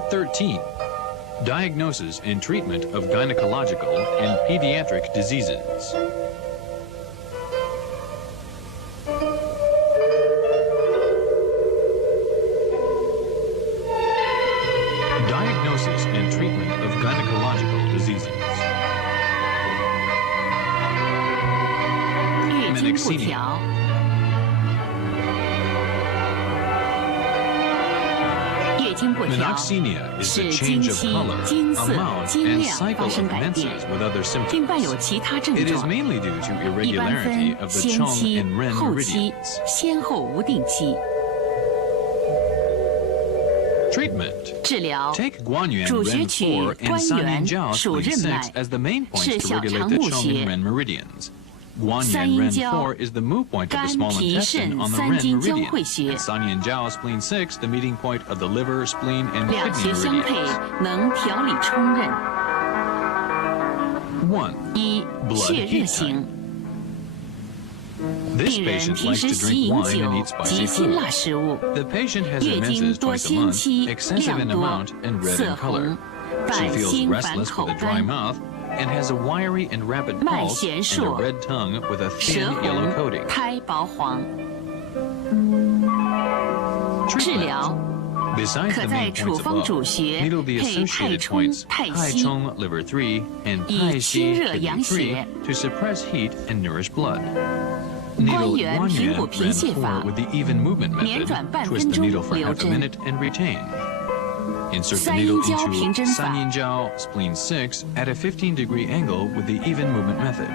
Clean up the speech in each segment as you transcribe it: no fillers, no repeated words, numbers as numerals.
Part 13. Diagnosis and treatment of gynecological and pediatric diseases. Diagnosis and treatment of gynecological diseases. 月经不调。 月经不调 Menoxenia is 使 the 经 change of 期 color, 经色、 amount, 经 and 量 cycle 发 of 生改变， menses with other 并伴有 symptoms. 其他症 It is 状。 mainly due to 一般 irregularity 分 of the 先 Chong 期 and Ren、 后期、 meridians. 先后无定期。 Treatment. 治疗 Take Guanyuan 主穴 Ren 取 4 and 关元 Sanyin-jiao 属 spleen 任脉 6 as the main 是 points to 小 regulate 肠 the 目 Chong 穴 and Ren meridians. Guanyuan 三阴 Ren 交 4 is the move point of the 肝 small 脾 intestine 肾 on the 三 Ren 经交 meridian. 汇穴 And Sanyin-jiao spleen 6, the meeting point of the liver, spleen, and 两 kidney 穴相配 meridians. 能调理冲任。 1. 一 Blood 血热 heat 型， This 病人 patient 平 likes 时 to 喜 drink 饮 wine and 酒 eat 及 spicy 辛辣 food. 食物， The patient has 月 her 经 menses 多 twice a 先 month, 期， excessive 量 in 多 amount and red 色 in 红 color.，She 伴 feels 心烦 restless 口 with a dry 干， mouth and has a wiry and rapid 脉 pulse 弦 and a 数， red tongue with a 舌 thin yellow 红 coating.，苔薄黄。治 Treatment. 疗 Besides 可 the 在 main 处 points 方 above, 主穴 needle the 配太 associated 冲、 points 太 Tai 溪， Chong liver 3 and 以 Tai 清 Xi 热 kidney 养血 3 to suppress heat and nourish blood. 关 Needle 元 Guanyuan 平谷平 Ren 泻法 4 with the even movement 连 method. 转半 Twist 分 the 钟 needle for 留 half a 针。 minute and retain. Insert the 三 needle 阴交 into 平针法 Sanyin-jiao spleen 6 at a 15-degree angle with the even movement method.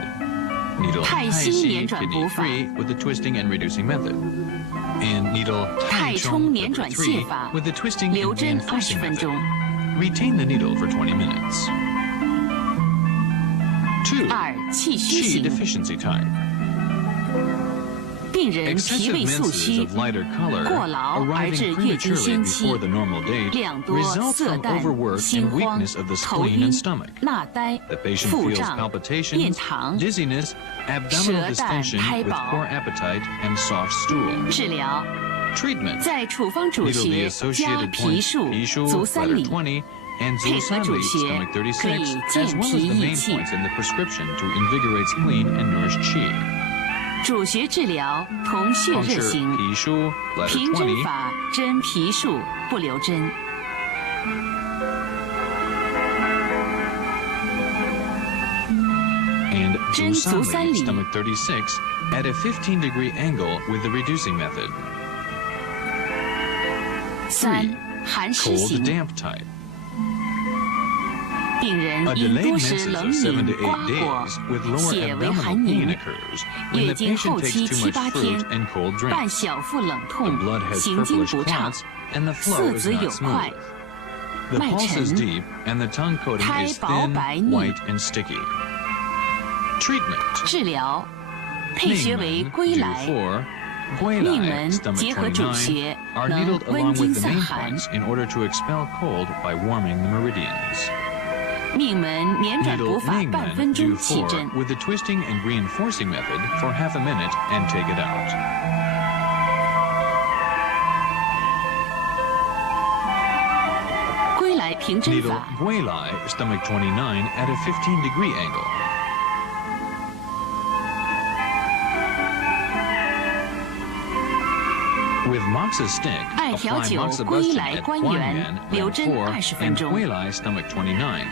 Needle 太 Tai 溪 Xi 连转 kidney 补法 3 with the twisting and reducing method. And needle 太 Tai 冲 Chong 连 liver 转 3 泻法 with the twisting 留 and 针 reinforcing 20分 method. 钟。 Retain the needle for 20 minutes. 2. 二气虚 Qi 型， deficiency type. 病人脾 Excessive 胃素 menses 虚 of，lighter color 过劳而致 arriving 月经 prematurely 先期 before the normal date 量多 results 色 from 淡、 overwork 心 and 慌 weakness of the、头 spleen 晕 and stomach. 纳呆 The、patient 腹 feels 胀、 palpitations, 便溏。 dizziness, abdominal 舌淡、 distension 苔 with 薄。 poor appetite and soft stool. 治疗 Treatment. 在处方主 Needle the 穴加 associated 皮 points 数、 Pishu, 足三 letter 里， 20, and 配合主 Zusanli, 穴 stomach 可以 36, 健 as well as 脾 the 益 main 气。 points in the prescription to invigorate spleen and nourish qi. 主穴治疗同血热 Puncture 型， Pishu, letter 平针 20, 法针皮数，不留针。 and 针足三 Zusanli, 里 stomach 36, at a 15-degree angle with the reducing method. 三寒湿 Cold 型， damp type. 病人 A 因 delayed 多食 menses 冷 of 7 饮 to 瓜 8 果 days with lower 血为 abdominal 寒 pain 凝， occurs when 月 the 经 patient 后期 takes too 7、 much 8天 fruit and cold 伴 drinks. 小腹冷 The 痛， blood has 行经 purplish 不畅， clots and the 色 flow is 子有 not 块 smooth.，The 脉 pulse is 沉， deep and the tongue coating 苔 is 薄 thin, 白腻。 white, and sticky. Treatment. 治疗配穴为 Mingmen, 归 Ju 来， 4, 命 Guilai, 门 stomach 结合主 29, 穴， are 能 needled 温 along 经 with the 散 main 寒。 points in order to expel cold by warming the meridians. 命门连转补 Needle 法半 Mingmen, 分 Ju 钟起针 4, with the twisting and reinforcing method for half a minute and take it out. 归来平针 Needle 法， Guilai, stomach 29, at a 15-degree angle. With Moxa stick, 艾条 apply 酒 Moxibustion 归来 at 关 Guanyan, 元，留 Ren 针 4, 20分 and 钟。 Guilai, stomach 29.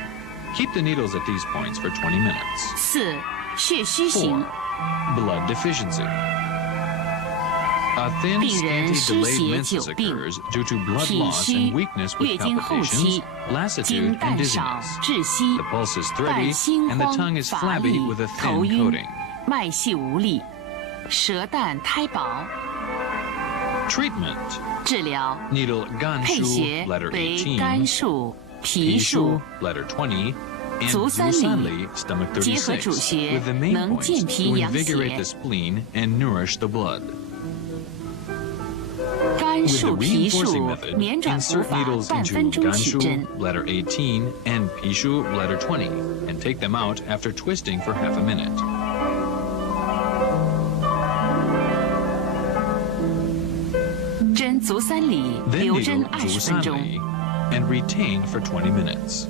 Keep the needles at these points for 20 minutes. 四血虚型 4. Blood deficiency. A thin, 病人 scanty, 湿 delayed 血 menses 久病 occurs due to blood 体 loss 虚 and weakness 月 with 经后 palpitations, 期，经 lassitude, and 淡少 dizziness. 窒息 The，pulse is 伴 thready, 心 and the 慌 tongue is 乏 flabby 力 with a 头 thin 晕 coating. 脉细无力，舌淡苔薄。 Treatment. 治疗 Needle 配 Ganshu, 穴 letter 为 18, 肝数、脾数 Pishu, letter 20, and 足三里 Zusanli, stomach 结合主 36, 穴 with the main 能 points 健脾 to 养 invigorate 血 the spleen and nourish the blood. 肝 With the 数、脾 reinforcing 数 method, 连转补 insert 法 needles 半 into 分钟起 Ganshu, 针， letter 18, and Pishu, letter 20, and take them out after twisting for half a minute. 针足三里， Then 留针 needle 20分钟。 Zusanli, and retain for 20 minutes.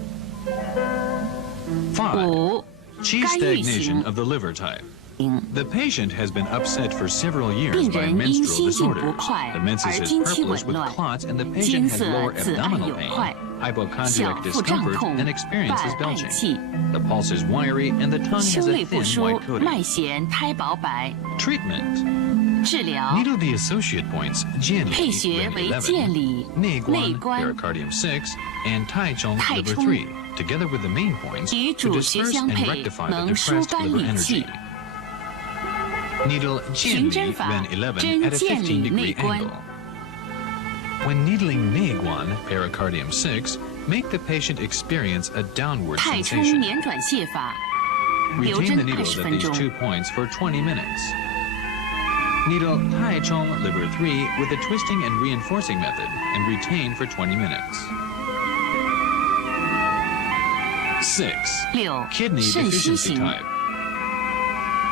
5. 5. Qi 干预 stagnation 型 of the liver type. 型 The patient has been upset for several years 病 by 人因 menstrual 心境不 disorders. 快 The menses 而 is 经期 purplish 紊 with 乱， clots, and the 金 patient has 色 lower 自爱 abdominal 有 pain, 快， hypochondriac 小腹胀 discomfort, 痛， and 伴 experiences 爱 belching. 气， The pulse is wiry, and the tongue has 胸 a 肋不 thin 舒 white，coating. 脉弦胎薄白。 Treatment. 治疗 Needle the associate points, Jianli, 配穴 Ren 为 11, 健理、内 Neiguan, 关 pericardium 6, and Taichung, liver 太冲 3, together with the main points 与 to 主穴 disperse 相 and 配， rectify the 能疏 depressed 肝 liver 理气 energy.。Needle 循 Jianli, 针法 Ren 11, 针 at a 健理内 15-degree 关。 angle. When needling Neiguan, pericardium 6, make the patient experience a downward 太冲 sensation. 捻转泻法，留 Retain 针 the 20 needles at 分 these 钟。 2 points for 20 minutes. Needle Taichung, liver 3, with a twisting and reinforcing method, and retain for 20 minutes. 6. 6. Kidney 肾虚 deficiency 型， type.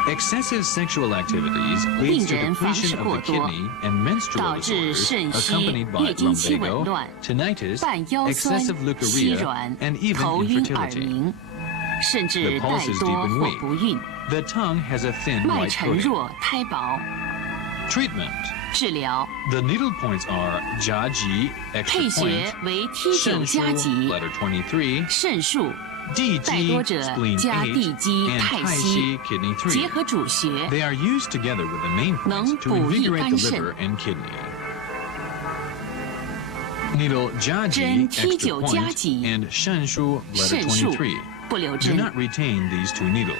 Excessive sexual activities leads to 病人房事 depletion of 过 the 多， kidney and menstrual 导致 disorders 肾虚、 accompanied by 月经期紊 lumbago, 乱、 tinnitus, 半腰酸、 excessive 稀 leukorrhea, 软 and、even 头晕、耳 infertility. 鸣，甚 The 至 pulse 带 is 多 deep and 或 weak. 不孕， The tongue has a thin 脉 white 沉 coating. 弱、胎薄。 Treatment. 治疗 The needle points are Jiaji, 配 extra 穴 point, 为 T9 加 Shenshu, 吉、 letter 23, 肾数，带 DG, 多者 spleen 加地 8, 基、 and 太溪， Taishi, kidney 结 3. 合主穴， They are used together with the main points 能 to 补益 invigorate 肝 the 肾。 liver and kidney. Needle 针 Jiaji, extra T9 加 point, 吉， and Shenshu, letter 肾数， 23. 不留 Do 针。 not retain these 2 needles.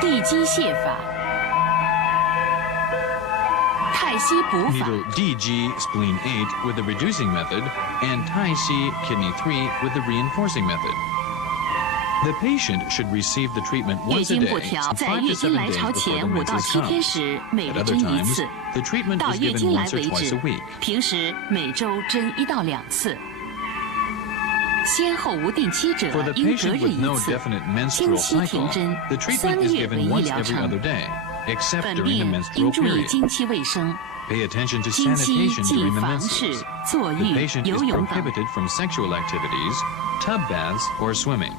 地基泻法，太溪补法， Needle DG, spleen 8 with the reducing method, and Taishi, kidney 3 with the reinforcing method. The patient should receive the treatment 月 once a 经 day, 不调，在 5 月 to 经 7来 days 潮 before the 前5到 menses 7 天 come. 时，每 At 日 other 针1 times, 次； the treatment 到 is 月 given 经来 once or 为 twice 止 a week.，平时每周针1到2次。先后无定期者 For the 应隔 patient 日 with 1 no 次， definite 经 menstrual 期停 cycle, 针 the ，3 treatment 个 is 月为 given 一 once 疗 every 程 other。day, except 本 during the 病应 menstrual 注意 period. 经期卫生， Pay attention to 经期 sanitation 忌 during the 房事 menses.、坐 The 浴、 patient is 游泳等。 prohibited from sexual activities, tub baths, or swimming.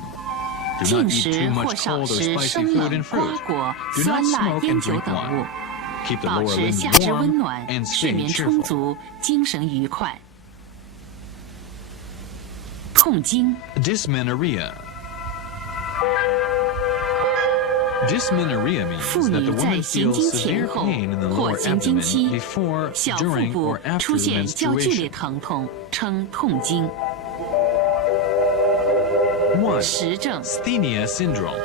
Do 进 not eat 食 too 或 much 少 cold or 食 spicy 生 food 冷 and 瓜 fruit. 果、 Do 酸 not 辣 smoke 烟 and 酒 drink 等物 wine.，Keep the 保 lower 持 limbs 下肢温 warm 暖， and 睡 stay 眠充 cheerful. 足，精神愉快。痛经 Dysmenorrhea. Dysmenorrhea means 妇 that 女 the 在 woman 行 feels 经前 severe 后 pain in the 或 lower 行经 abdomen 期， before, 小腹 during, 部 or after 出 the 现较剧烈 menstruation. 疼痛，称痛经。 1. 实证 Asthenia syndrome.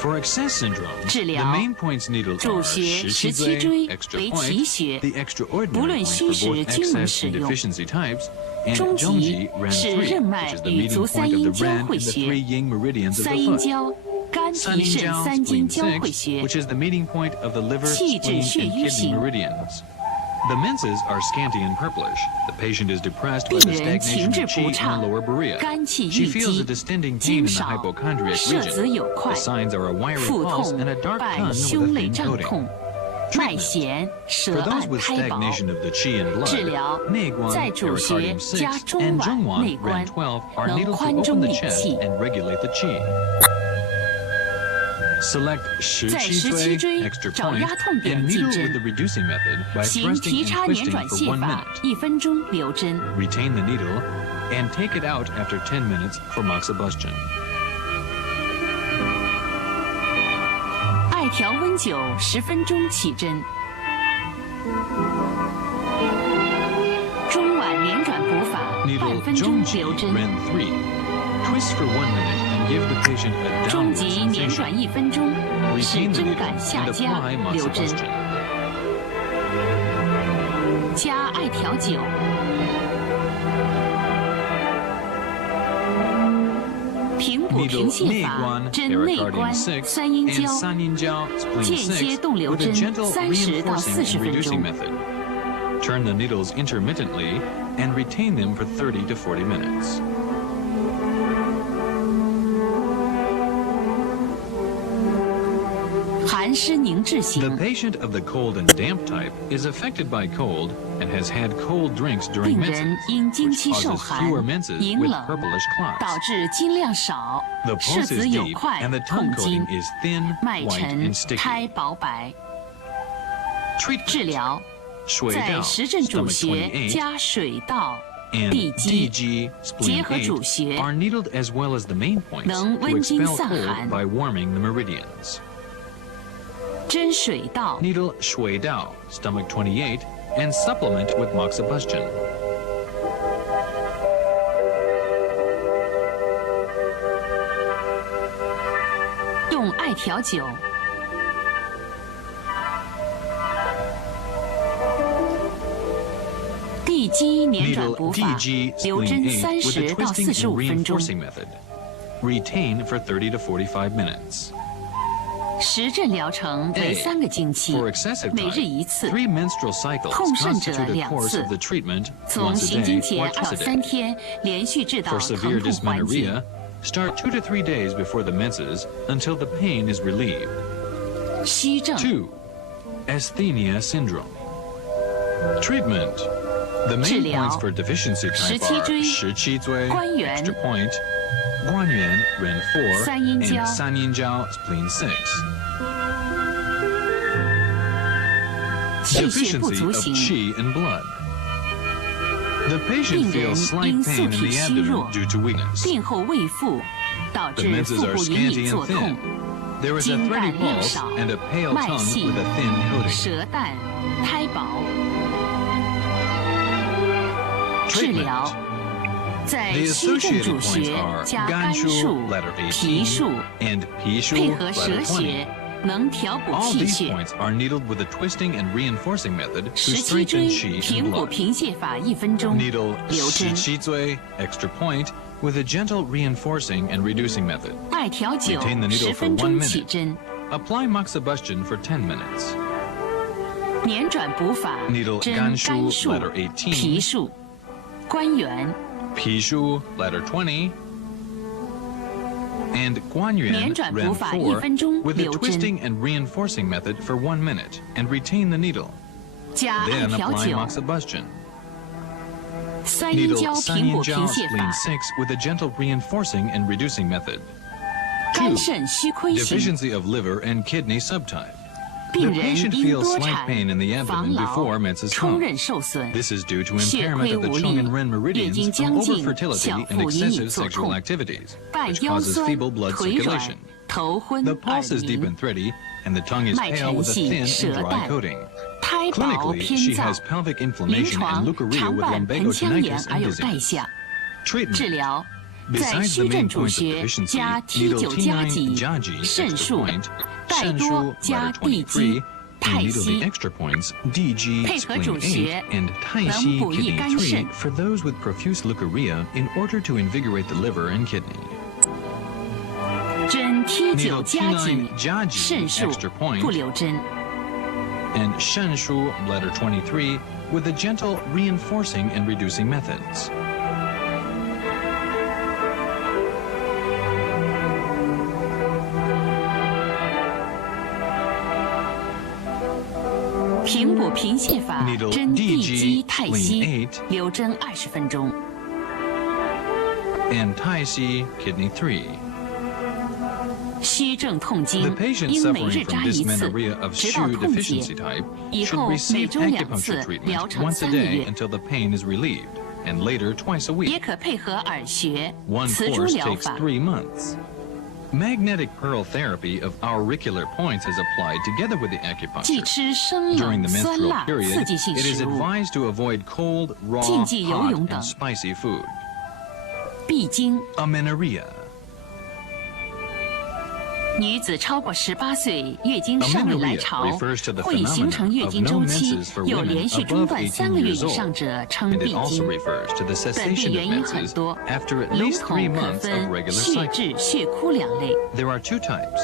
For excess syndrome, 治 the 疗 main points needles 主 are 穴十七17椎 extra 为 point, 奇穴， the extraordinary 不论 point 虚 for 实 both 均能 excess 使 and 用。 deficiency types, and 中极 Zhongji Ren 是 3, 任 which 脉 is the 与 meeting 足 point 三 of 阴 the 交 Ren and 汇 the 穴 three yin meridians of 三 the 阴 foot. 交、肝脾肾 Saninjiao, 三经 spleen 交汇 6, 穴， which is the meeting point of the liver, 气滞 spleen, 血 and 瘀 kidney 型。 meridians. The menses are scanty and purplish. The patient is depressed by 病 the 人 stagnation 情志 of 不 qi in 畅 the lower berea. 肝气 She 郁 feels a 积， distending pain 精 in the 少， hypochondriac 摄 region. 子有 The 快， signs are a wiry 腹 pulse 痛 and a dark 伴 tongue with 胸 a 肋 thin 胀 coating. 痛，脉弦、舌 For those 暗 with 胎薄。 stagnation of the qi and blood, 治疗 Neiguan, 在主穴 pericardium 加 6, 中 and 脘 Zhongwan, 内 Ren 关， 12 are 能 needles to 宽 open 中 the 理 chest 气。 and regulate the qi. Select 在17 17椎 extra 找 point 压痛点 and 进 needle 针 with the reducing method by 行 thrusting 提 and 插捻 twisting 转 for 泻 1法 minute. ，1分钟留针。 Retain the needle and take it out after 10 minutes for moxibustion. 艾条温灸10分钟起针。中脘捻转补法，半 Needle 分钟 Zhongji 留针。 Ren 3. Twist for 1 minute and give the patient a 中 downward 极捻 sensation. 转1分钟，使 Retain the 针 needle 感下 and 加 apply 留针。 moxibustion. 加艾条灸。平补 Needle 平泻法， Neiguan, 针内 pericardium 关、 6, 三阴 and 交， Saninjiao, spleen 间歇 6, 动流 with a 针 gentle 30到 reinforcing 40 and 分 reducing 钟。 method. Turn the needles intermittently and retain them for 30 to 40 minutes. 寒寒湿凝滞 The 型， patient of the cold and damp type is affected by cold and has had cold drinks during 病人 menses, 因经 which 期受 causes 寒 fewer、menses 营 with 冷， purplish 导 clots. 致精量少， The 射 pulse 子 is 有 deep 块 and the 痛 tongue 经 coating，is thin, 脉 white, 沉 and sticky. 苔薄白。治 Treatment: 疗 Shui 在 Dao, 实证主 stomach 穴 28, 加水稻、 and 地基， DG, 结 spleen 合主 8, 穴， are needled as well as the main points 能 to 温经 expel 散 cold 寒。 by warming the meridians. 针水稻 Needle Shui Dao, stomach 28, and supplement with moxibustion. 用艾条酒。地基捻转 Needle 补法， DG 留针 spleen 8 with a 30到 twisting and 45分钟， reinforcing method. Retain for 30 to 45 minutes. 实证疗程为 A. 3个经期 For，excessive 每 type, 日1次， 3 menstrual cycles 痛盛者 constitute a 2 course 次 of the treatment 从 once a 行经 day 前 or 到 twice a 3 day. 天，连续治导 For 疼 severe 痛缓解。 dysmenorrhea, start 2 to 3 days before the menses until the pain is relieved. 虚症 2. Asthenia syndrome. Treatment. The main 治疗 points for deficiency type 17 are 椎 Shiqizui, 关元 extra point, Guanyuan, Ren 4, 三阴交 and Sanyinjiao, spleen 6. 气血不 Deficiency 足 of 型， qi and blood. The 病 patient 人 feels slight 因 pain 素 in 体 the 虚弱 abdomen due to weakness. 病后未复，导 The 致 menses 腹 are 部隐 scanty 隐作 and 痛 thin.，There is a 经 thready 淡量 pulse 少 and a pale 脉 tongue 细 with a thin coating. 舌淡，苔薄。治疗 Treatment. 在 The 虚症 associated 主 points 穴 are 加肝 Ganshu, 数、 letter 脾 18, 数， and 配 Pishu, 合舌 letter 20. 穴，能调补 All 气 these 血。 points are needled with a twisting and reinforcing method to 17 strengthen 椎 qi 平 and 补 blood. 平泻法1分钟， Needle 留针， Shichizui, extra point, with a gentle reinforcing and reducing method. 艾条酒 Retain the needle 10 for 分 1钟 minute. 起针， Apply moxibustion for 10 minutes. 捻转补法 Needle 针 Ganshu, 肝数、 letter 18, 脾数、关元， Pishu, letter 20, and Guanyuan, 捻转 Ren 补法 4, 1分钟 with a 留针， twisting and reinforcing method for 1 minute, and retain the needle. 加艾 Then 条 apply 酒， moxibustion. 三阴 Needle 交平补 Sanyinjiao, 平泻 spleen 法， 6, with a gentle reinforcing and reducing method. 肝 2. 肾虚亏型， Deficiency of liver and kidney subtype. 病 The 人 patient 因 feels 多 slight 产 pain in the、防 abdomen 劳 before、menses 冲 come. 任受损， This is due to 血 impairment 亏 of the 无 Chung 力 and Ren，月经 meridians 将 from 近， overfertility 小 and 腹隐隐 excessive 作 sexual 痛， activities, 半 which 腰 causes 酸 feeble blood、腿软 circulation.、头昏、 The 耳 pulse is deep 鸣 and、thready, and the tongue is 脉 pale 沉 with a 细、 thin 舌 and dry 淡、 coating. 苔薄 Clinically, 偏 she 燥 has，pelvic 临 inflammation 床 and leukorrhea 常 with 伴盆腔炎 lumbagogenitis 而 and 有带 dizziness. 下。治 Treatment. 疗在 Besides 虚 the 症 main 主 points of 穴 deficiency, 加 needle T9加 T9 己、 Jiaji, 肾 extra 数、 point, 带 Shen 多 Shu, 加 letter 地基、 23, 太 and needle 溪 the，extra points, DG, 配合 spleen 主穴 8, and 太能溪, 补益 kidney 肝 3, 肾。 for those with profuse leukorrhea in order to invigorate the liver and kidney. 针 T9 Needle 加己 T9、Jiaji, 肾数 extra point, 不留针， and Shen Shu, letter 23, with a gentle reinforcing and reducing methods. 平补平泻法 Needle 针地 DG 基、太溪 spleen 8，留针20分钟， and Tai Xi, kidney 3. 虚症痛经 The patient 应每日 suffering 扎 from 1次， dysmenorrhea of 直到 Shu 痛 deficiency 解。 type 以 should 后每 receive 周2 acupuncture 次， treatment 疗程 once a 3个 day 月， until the pain is relieved, and later twice a 也 week. 可配合耳穴、 One 磁珠 course 疗 takes 法。 3 months. Magnetic pearl therapy of auricular points is applied together with the 忌 acupuncture. 吃生 During 冷、 the 酸 menstrual 辣、刺 period, 激性 it is 食物， advised to avoid cold, raw, 禁忌游 hot, 泳等。 and spicy food. 闭经。 Amenorrhea. 女子超过18岁，月经尚未来 Amenorrhea 潮 refers to the，会形成月经周 phenomenon 期 of no menses for，有 women 连续中 above 断 18 3个月以 years 上 old. 者称 And 闭 it also 经。 refers to the 本病 cessation 原 of 因很 menses 多， after at 笼 least 3统可 months of 分 regular 血 cycle. 滞、血枯2类。 There are 2 types.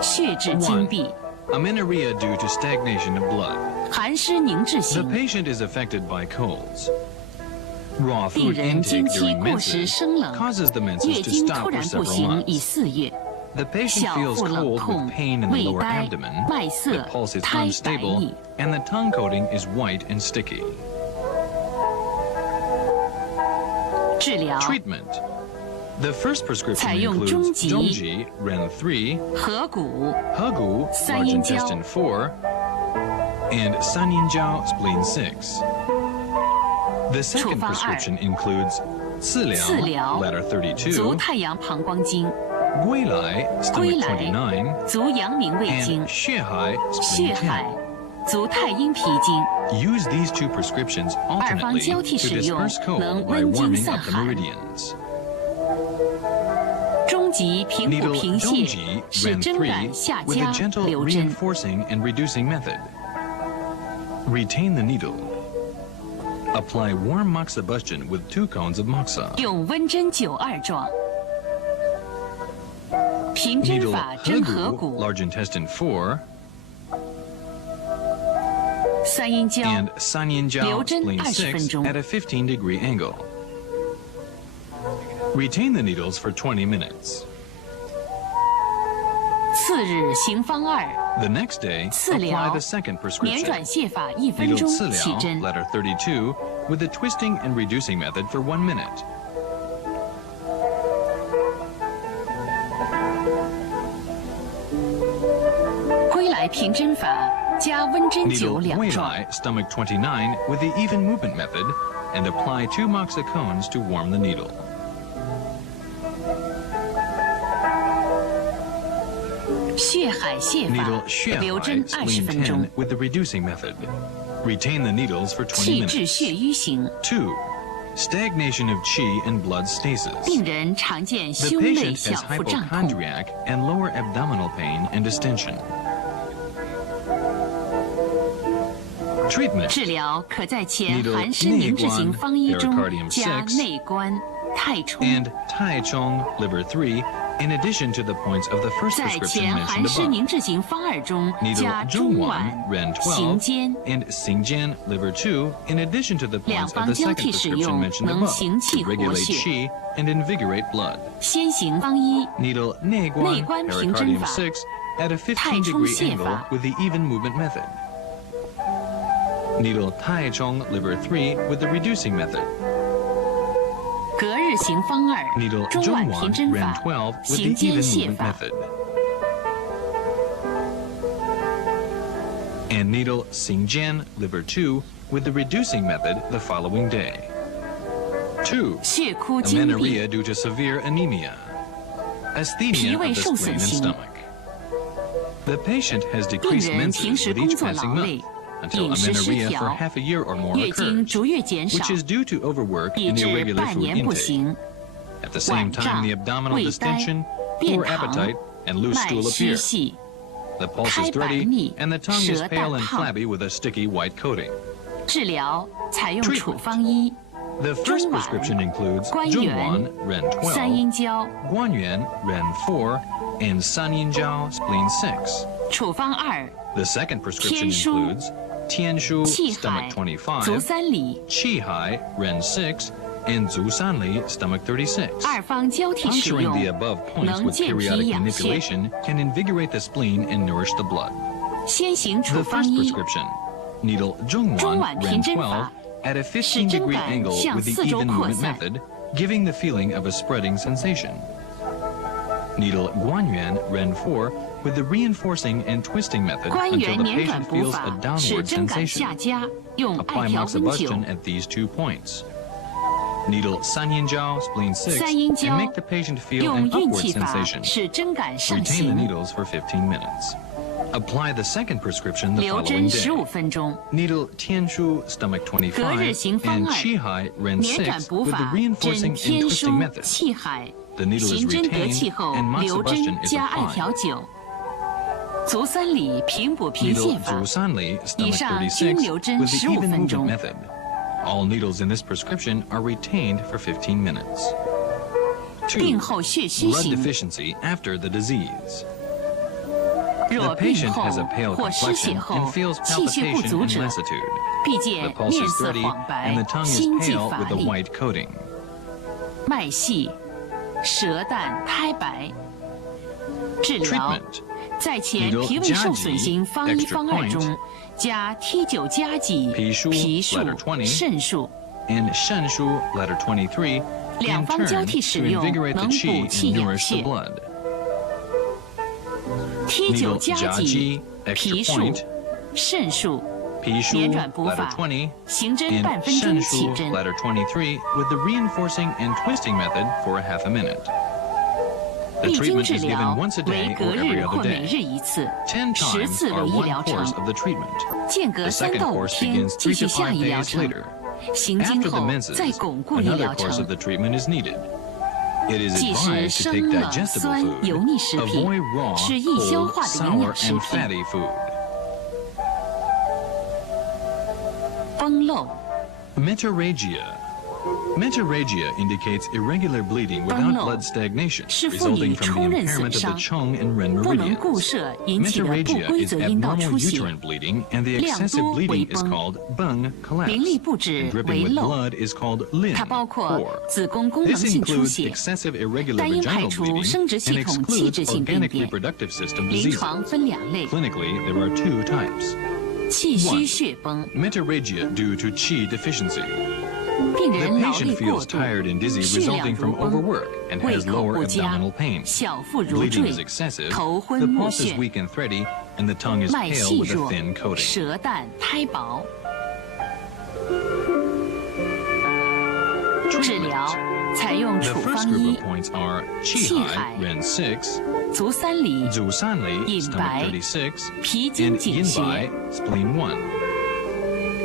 血滞经闭， Amenorrhea due to stagnation of blood. 寒湿凝滞 The 型， patient is affected by colds. Raw 病 food 人经 intake 期 during 过时 menses 生冷， causes the 月 menses to 经 stop 突 for 然不 several 行已 months. 4月， The patient 小 feels 腹冷 cold 痛 with pain in the 胃 lower 呆 abdomen, 脉 the 涩 pulse is 苔白 unstable, 腻 and the tongue coating is white and sticky. 治疗 Treatment. The first prescription 采用 includes 中级 Zhongji, Ren 3, 合谷 Hegu, large 三阴交 intestine 4, and Sanyinjiao, spleen 6. The second 处方二 prescription includes 次 Ciliao, 疗 bladder 足 32, 太阳膀胱经 Guilai, 归 stomach 来 29, 足阳明胃经 and Xuehai, 血 spleen 海 10. 足太阴脾经 Use these two prescriptions alternately 交替 to 使用， disperse cold 能 by 温经 warming 散 up the 寒。 meridians. 中极平补 Needle 平泻 Zhongji, 是 Ren 针感下 3, with a 夹 gentle 留针， reinforcing and reducing method. Retain the needle. Apply warm moxibustion with 2 cones of moxa. 用温针92状。平针 Needle 法针合 Hegu, 谷 large intestine 4, 三阴交 and Sanyinjiao, 留针 spleen 20分 6 钟 at a 15-degree angle. Retain the needles for 20 minutes. 次日行方二 The next day, 次 apply 疗 the second 捻 prescription. 转泻法1分 Needle 钟起 Ciliao, 针， letter 32, with the twisting and reducing method for 1 minute. «归来平针法加温针 Needle 灸2状。 Guilai, stomach 29, with the even movement method, and apply 2 moxa cones to warm the needle. 血海泻 Needle 法留针 Xuehai, 20 spleen 分钟 10,，with the reducing method. Retain the needles for 20气滞 minutes. 血瘀型， 2. Stagnation of qi and blood stasis. 病人常见 The 胸肋 patient 小 has 腹胀痛。 hypochondriac and lower abdominal pain and distension. Treatment. 治疗可在前 Needle 寒湿凝滞型方医中 Pericardium 加 6内关、太冲， and Tai Chong, liver 3, in addition to the points of the first 在 prescription 前寒 mentioned 湿 above. 凝滞型方二中 Needle 加中 Zhongwan, 脘、 Ren 行 12, 间。 and Xingjian, liver 2, in addition to the 两 points 方 of the 交 second 替使 prescription 用， mentioned 能 above 行气 to 活 regulate 血。 qi and invigorate blood. 先行方一 Needle Neiguan, 内关平针 pericardium 法 6, at a 太冲 15-degree 泻 angle 法 with the even movement method. Needle Tai Chong, liver 3, with the reducing method. 隔日行方二 Needle 中脘平 Zhongwan, 针 Ren 法 12, with 行 the 间 even 泻 movement 法。 method. And needle Xingjian, liver 2, with the reducing method the following day. 2. 血枯精闭， Amenorrhea due to severe anemia. Asthenia 脾胃 of the 受 spleen 损 and 型。 stomach. The patient has 病 decreased 人平 menses 时 with 工 each 作 passing 劳累 month，until 饮食失 amenorrhea for 调 half a year or more 月经 occurs, 逐月减少 which，is due to overwork 以 and 致 irregular 半 food 年不 intake. 行， At the same 晚胀 time, the abdominal 胃呆 distension, 便 poor 溏 appetite, and loose 脉 stool 虚 appear. 细， The pulse 苔 is 白 thready, 腻 and the tongue is 舌 pale 淡 and 胖。 flabby with a sticky white coating. 治疗采用 Treatment 处方一 The first 中脘 prescription includes 关 Zhongwan, 元 Ren 三 12, 阴交， Guanyuan, Ren 4, and Sanyinjiao, spleen 6. 处方二 The second prescription 天枢 includes Tianshu, 气 stomach 海、足 25, 三里， Qihai, Ren 6, and Zusanli, stomach 36. 二方交替使 Puncturing 用， the above points 能 with 健脾 periodic 养血。 manipulation can invigorate the spleen and nourish the blood. 先行处 The 方 first 一 prescription, needle Zhongwan, 中脘 Ren 平针 12, 法 at a 使针 15-degree 感 angle 向 with the 四周 even 扩 movement 散。 method, giving the feeling of a spreading sensation. Needle Guanyuan, Ren 4, with the reinforcing and twisting method 关 until 元 the 捻转 patient 补 feels 法 a 使 downward 针感下 sensation. 夹，用艾 Apply 条温 moxibustion 灸。 at these 2 points. Needle Sanyinjiao, spleen 6, 三阴 and 交 make the patient feel 用 an 运 upward 气法 sensation. 使针感上 Retain the 行， needles for 15 minutes. Apply the second prescription the 留 following 针 day. 15分钟。 Needle Tianshu, stomach 隔日 25, 行方 and 二 Qihai, Ren 捻转 6, 补 with the 法，针 reinforcing 天 and twisting 枢、 method. 气海， The needle is 行针得气 retained 后 and 留针 moxibustion is 加艾 applied. 条灸。足三里平补平 Needle 泻法， Zusanli, 以 stomach 上均 36, 留针 with the 15 even 分 movement 钟。 method. All needles in this prescription are retained for 15 minutes. 病 2. 后血虚 Blood 型， deficiency after the disease. 若 The 病 patient 后 has a pale 或失血 complexion 后 and feels 气血不 palpitation 足 and 者， lassitude. 必 The 见 pulse 面 is 色 thready 黄白 and the、tongue is 心悸 pale 乏 with a 力、 white coating. 脉细、舌淡苔白。治疗 Treatment. 在前脾胃受损型方1、方2中加 T9 加剂皮数皮数 letter 20肾数。 and 肾素 letter 23 两 in 方交 turn 替使 to 用 invigorate the 能 qi 补气 and 养 nourish the 血。 blood. T9 Needle 加剂 Jiaji, extra 皮数 point, 肾数。皮数连转补 letter 法20行针 and 半分钟 肾起 素 针。 letter 23 with the reinforcing and twisting method for a half a minute. The 闭经 treatment 治 is 疗 given once a 为 day 隔 or 日 every 或 other 每 day. 日一次， 10 10 times 次 are 为一 one 疗 course 程， of the treatment. 间隔 The 3 second 到5 course 天 begins 继 3续 to 下 5一疗 days 程， later. 行经 After the 后 menses, 再巩固一 another 疗 course 程 of。the treatment is needed. It is 忌食 advised to take 生冷 digestible 酸 food. 油腻食品， Avoid raw, 吃易消 cold, 化的营 sour, 养食 and 品。 fatty food. 崩漏， Metorrhagia. Metorrhagia indicates irregular bleeding without 崩漏 blood stagnation, 是妇女 resulting from 冲 the 任损 impairment of the 伤， Chong and Ren 不能固 meridians. 摄引起的不 Metorrhagia 规 is 则阴道 abnormal 出血， uterine bleeding, and the 量 excessive 多为 bleeding is 崩 called bung collapse. 淋漓不止 And dripping 为 with 漏。 blood is called lin, 它包括 or. 子宫功能 This 性出 includes 血、 excessive irregular 但应排 vaginal 除 bleeding 生殖系 and 统器 excludes 质性病 organic 变。 reproductive system 临 diseases. 床分2类： Clinically, there are 2 types. 气虚 One. 血崩， Metorrhagia due to qi deficiency. 病 The 人劳力 patient 过 feels 度， tired and dizzy 血量 resulting 如 from 崩， overwork and 胃 has 口 lower 不佳 abdominal，pain. 小腹如 Bleeding 坠 is，excessive, 头昏 the 目 pulse is 眩， weak and thready, and the tongue is 脉 pale 细 with a 弱 thin，coating. 舌淡苔薄。治疗 Treatment. 采用 The 处 first 方 group 1 of points are 气 qihai, 海 Ren 6, 足三里、 Zusanli, 隐 stomach 白、 36, 脾经 and 紧血。 Yinbai, spleen 1.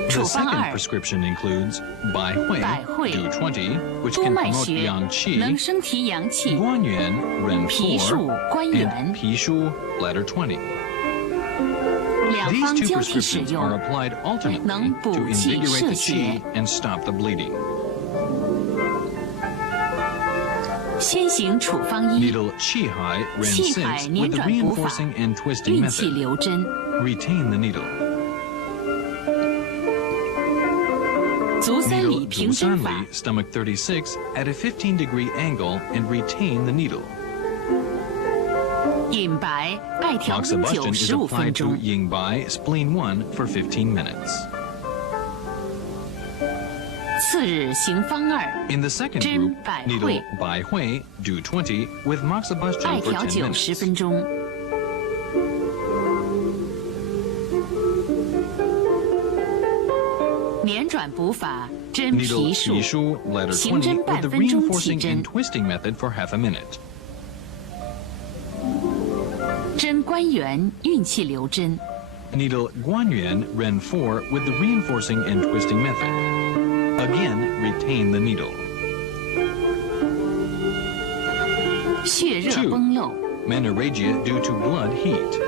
处 The 方 second 2 prescription includes Bai Hui, 百会 Do 20, which 督 can 脉 promote 穴 yang 能 qi, 升提阳气， Guanyuan, Ren 脾数 4, 关 and 元。 Pishu, letter 20. 两 These 方 two 交替使 prescriptions are 用， applied alternately 能 to 补气 invigorate 摄 the 血。 qi and stop the bleeding. 先行处方1 Needle qihai, Ren 气海 6 with 捻 the 转补法 reinforcing and twisting 运气 method. 留针， Retain the needle. 足三 Needle 里平针法 Zusanli, stomach 36, at a 15-degree angle and retain the needle. 隐白艾条温灸 Moxibustion is 15分 applied to 钟， Yingbai, spleen 1 for 15 minutes. 次日行方2 In the second 针 group, 百 needle 会 Bai Hui, do 20 with 艾 moxibustion for 条 10 90 minutes. 分钟。捻转补法针 Needle 皮数， Pishu, letter 行 20 针 with 半 the 分钟起 reinforcing 针 and，twisting method for half a minute. 针关元运气留针， Needle Guanyuan, Ren 4 with the reinforcing and twisting method. Again, retain the needle. 血热 Two. 崩漏， Menorrhagia due to blood heat.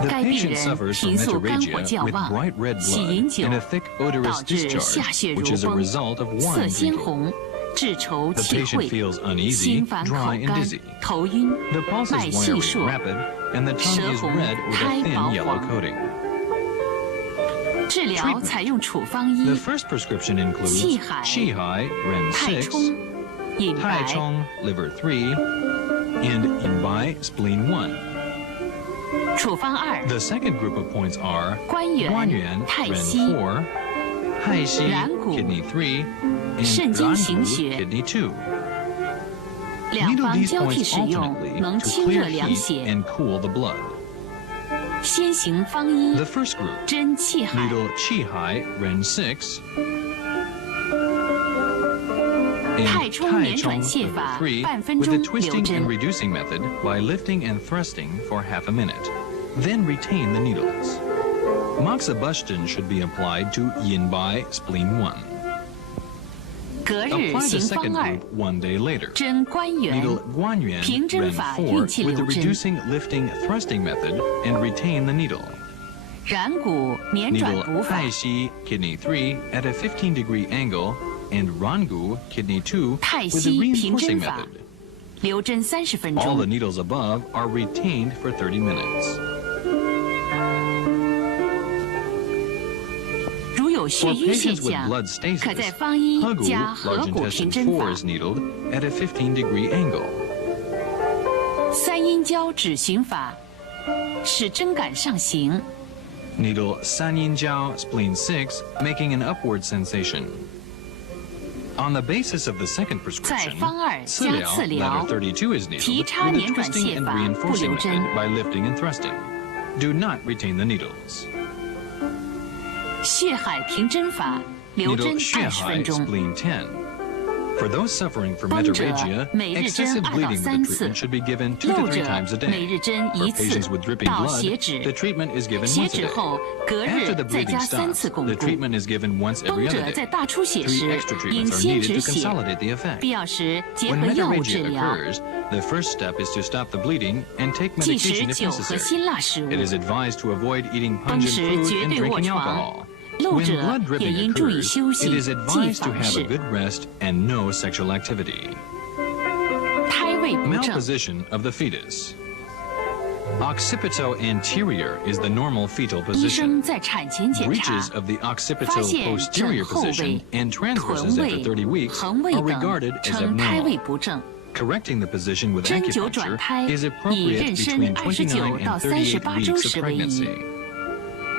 The 该病 patient 人 suffers from 平素肝火 metorrhagia 较 with 旺 bright red，喜 blood 饮酒 and a thick 导 odorous 致下 discharge, 血如 which is a 崩， result of 色 wine 鲜 drinking. 红，质稠 The 气 patient 会， feels uneasy, 心烦口 dry and 干 dizzy. 头晕， The pulse 脉 is 细 wiry 数 and，rapid, and the tongue is 舌红 red with 苔 a 薄 thin yellow 黄。 coating. 治疗 Treatment 采用处方 The 1 first prescription includes Qihai, Qihai, Ren 太 6, 冲、隐白， Taichung, liver 3, and Yinbai, spleen 1. 处方2 The second group of points are 关元、 Guanyuan, 太 Ren 溪、 4, Haixi, 然谷 kidney 3, 肾 and 经行 Rangu, 血 kidney 2. 两 Needle 方 these 交替 points 使用， alternately 能 to 清热 clear 凉 heat 血。 and cool the blood. 先行方 The 1 first group, 针气海， needle Qihai, Ren 6, and 太冲捻转 Taichung, 泻 liver 法 3, 半分 with the 钟 twisting 留针 and reducing method by lifting and thrusting for half a minute. Then retain the needles. Moxibustion should be applied to Yinbai, spleen 1. 隔日 Apply the 行方 second 2 group one day later. 针关元， Needle Guanyuan, 平针 Ren 法 4 运气 with the 留针， reducing, lifting, thrusting method and retain the needle. 然谷捻转 Needle 补法， Haixi, kidney 3 at a 15-degree angle and Rangu, kidney 2 with the 太溪平 reinforcing 针法 method. 留针30分 All the 钟。 needles above are retained for 30 minutes. 如有血 For 瘀现 patients with 象， blood 可在 stasis, 方1 Hagu, 加合 large 谷平 intestine 针 4 法 is，needled at a 15-degree angle. 三阴交胶指循法，使针感上行。 Needle Sanyin-jiao, spleen 6, making an upward sensation. On the basis of the second 在 prescription, 方2加次 Ciliao, 疗 ladder 32 is 提 needled 插 with 捻 a 转 twisting 泻 and 法，不 reinforcing 留针。 method by lifting and thrusting. Do not retain the needles. 血海平针法，留 Needle 针20 Xuehai, 分钟。 spleen 10. For those suffering from 崩者 metorrhagia, 每日针 excessive 2到 bleeding with 3 the 次 treatment，should be given 2 to 漏 3 者 times a 每 day. 日针 For 1次 patients with dripping 到 blood, 血止 the，treatment is given 血 once a 止 day. 后隔 After 日 the 再 bleeding 加3 次 stops, 巩 the 固。 treatment is given once 崩 every 者 other 在 day. 大出血 3时 extra 应 treatments are 先 needed 止 to 血， consolidate the effect. 必要时结 When 合药物治 metorrhagia 疗， occurs, the first step is to stop the bleeding and take 忌食 medication if 酒和 necessary. 辛辣食物。 It is advised to avoid eating 崩 pungent 时 food 绝 and 对卧 drinking 床， alcohol. 漏 When 者 blood 也 dripping 应注意 occurs, 休 it 息， is 忌 advised to 房 have a 事。 good rest and no sexual activity. 胎位不正， Malposition of the fetus. Occipital anterior is the normal fetal 医生 position. 在产前检查， Breaches of the 发 occipital 现枕 posterior 后 position 位、 and 臀 transverses 位 after 30 weeks 横位 are 等 regarded as 呈胎位 abnormal. 不正。 Correcting the position with 针灸转 acupuncture 胎 is 以 appropriate 妊娠 between 29 29到 and 38 38周 weeks 时 of 为宜。 pregnancy.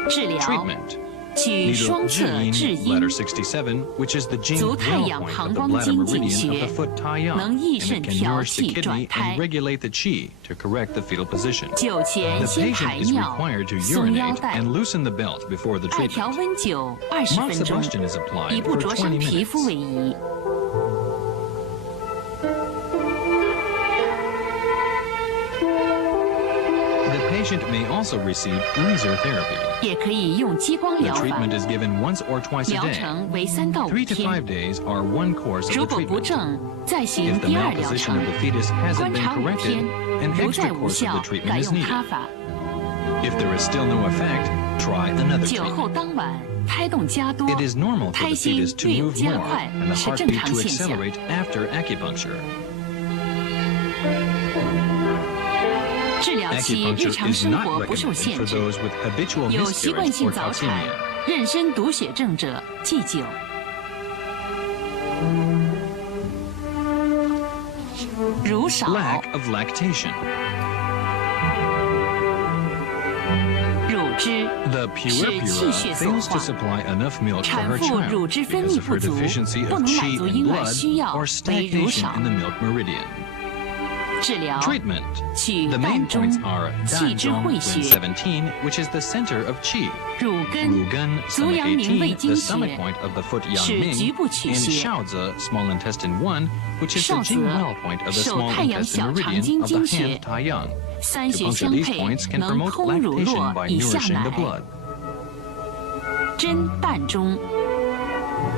治疗 Treatment. 取 Needle 双侧 Jing, 至阴 bladder 67, which is the Jing 足太 well 阳 point 膀 of the 胱 bladder 经进 meridian 穴 of the foot taiyang, 能益 and 肾 it can 调 nourish the 气转 kidney 胎 and。regulate the qi to correct the fetal position. 酒前 The 先 patient 排 is 尿 required to，松腰 urinate 带， and loosen the belt before the 艾条 treatment. 温灸20 Moxibustion 分钟， is applied 以不 for 灼伤 20皮肤 minutes. 为宜。 The patient may also receive laser therapy. 也可以用激光 The 疗法， treatment is given once or twice a 疗 day. 程为3到5 3 to 5天。 days are one course of 如 the 果不 treatment. 正，再行 If the 第2疗 malposition 程 of，the fetus hasn't 观 been 察5 corrected, 天， an 如 extra 再无 course of 效 the，treatment 改 is 用他 needed. 法。 If there is still no effect, try another 酒后 treatment. 当晚胎动加多， It is normal for 胎 the 心 fetus to 略有 move 加 more 快， and the 是正 heartbeat 常 to 现象。 accelerate after acupuncture. 治疗期日 Acupuncture 常 is 生 not 活不受 recommended 限 for 制， those with habitual 有习惯 miscarriage 性 or 早产、 calcemia. 妊娠毒血症者忌酒。乳少、 Lack of lactation. 乳汁 The 是气血 puerpera 所 fails to 化， supply enough milk for 产 her 妇 child 乳汁分 because 泌 of 不 her 足， deficiency 不 of 能满 qi 足 and 婴儿 blood 需要， or 为乳 stagnation 少 in the。milk meridian. 治疗 Treatment. 取 The 膻 main 中 points are 气之 Danzhong 会 Wen 穴、 17, which is the center of qi, 乳根、 Rugen 足 stomach 阳明胃 18, 经 the 穴 stomach point of the foot 是 yang 局 ming, 部取 and 穴。 Shaozi small intestine 1, which is the 少 Jing 则 well point of the 受 small 太阳 intestine 小肠 meridian 经 of the 经穴 hand taiyang. 三 To 穴 puncture 相 these 配， points can 能 promote 通乳 lactation 络 by 以下 nourishing the 奶。 blood. 针膻中，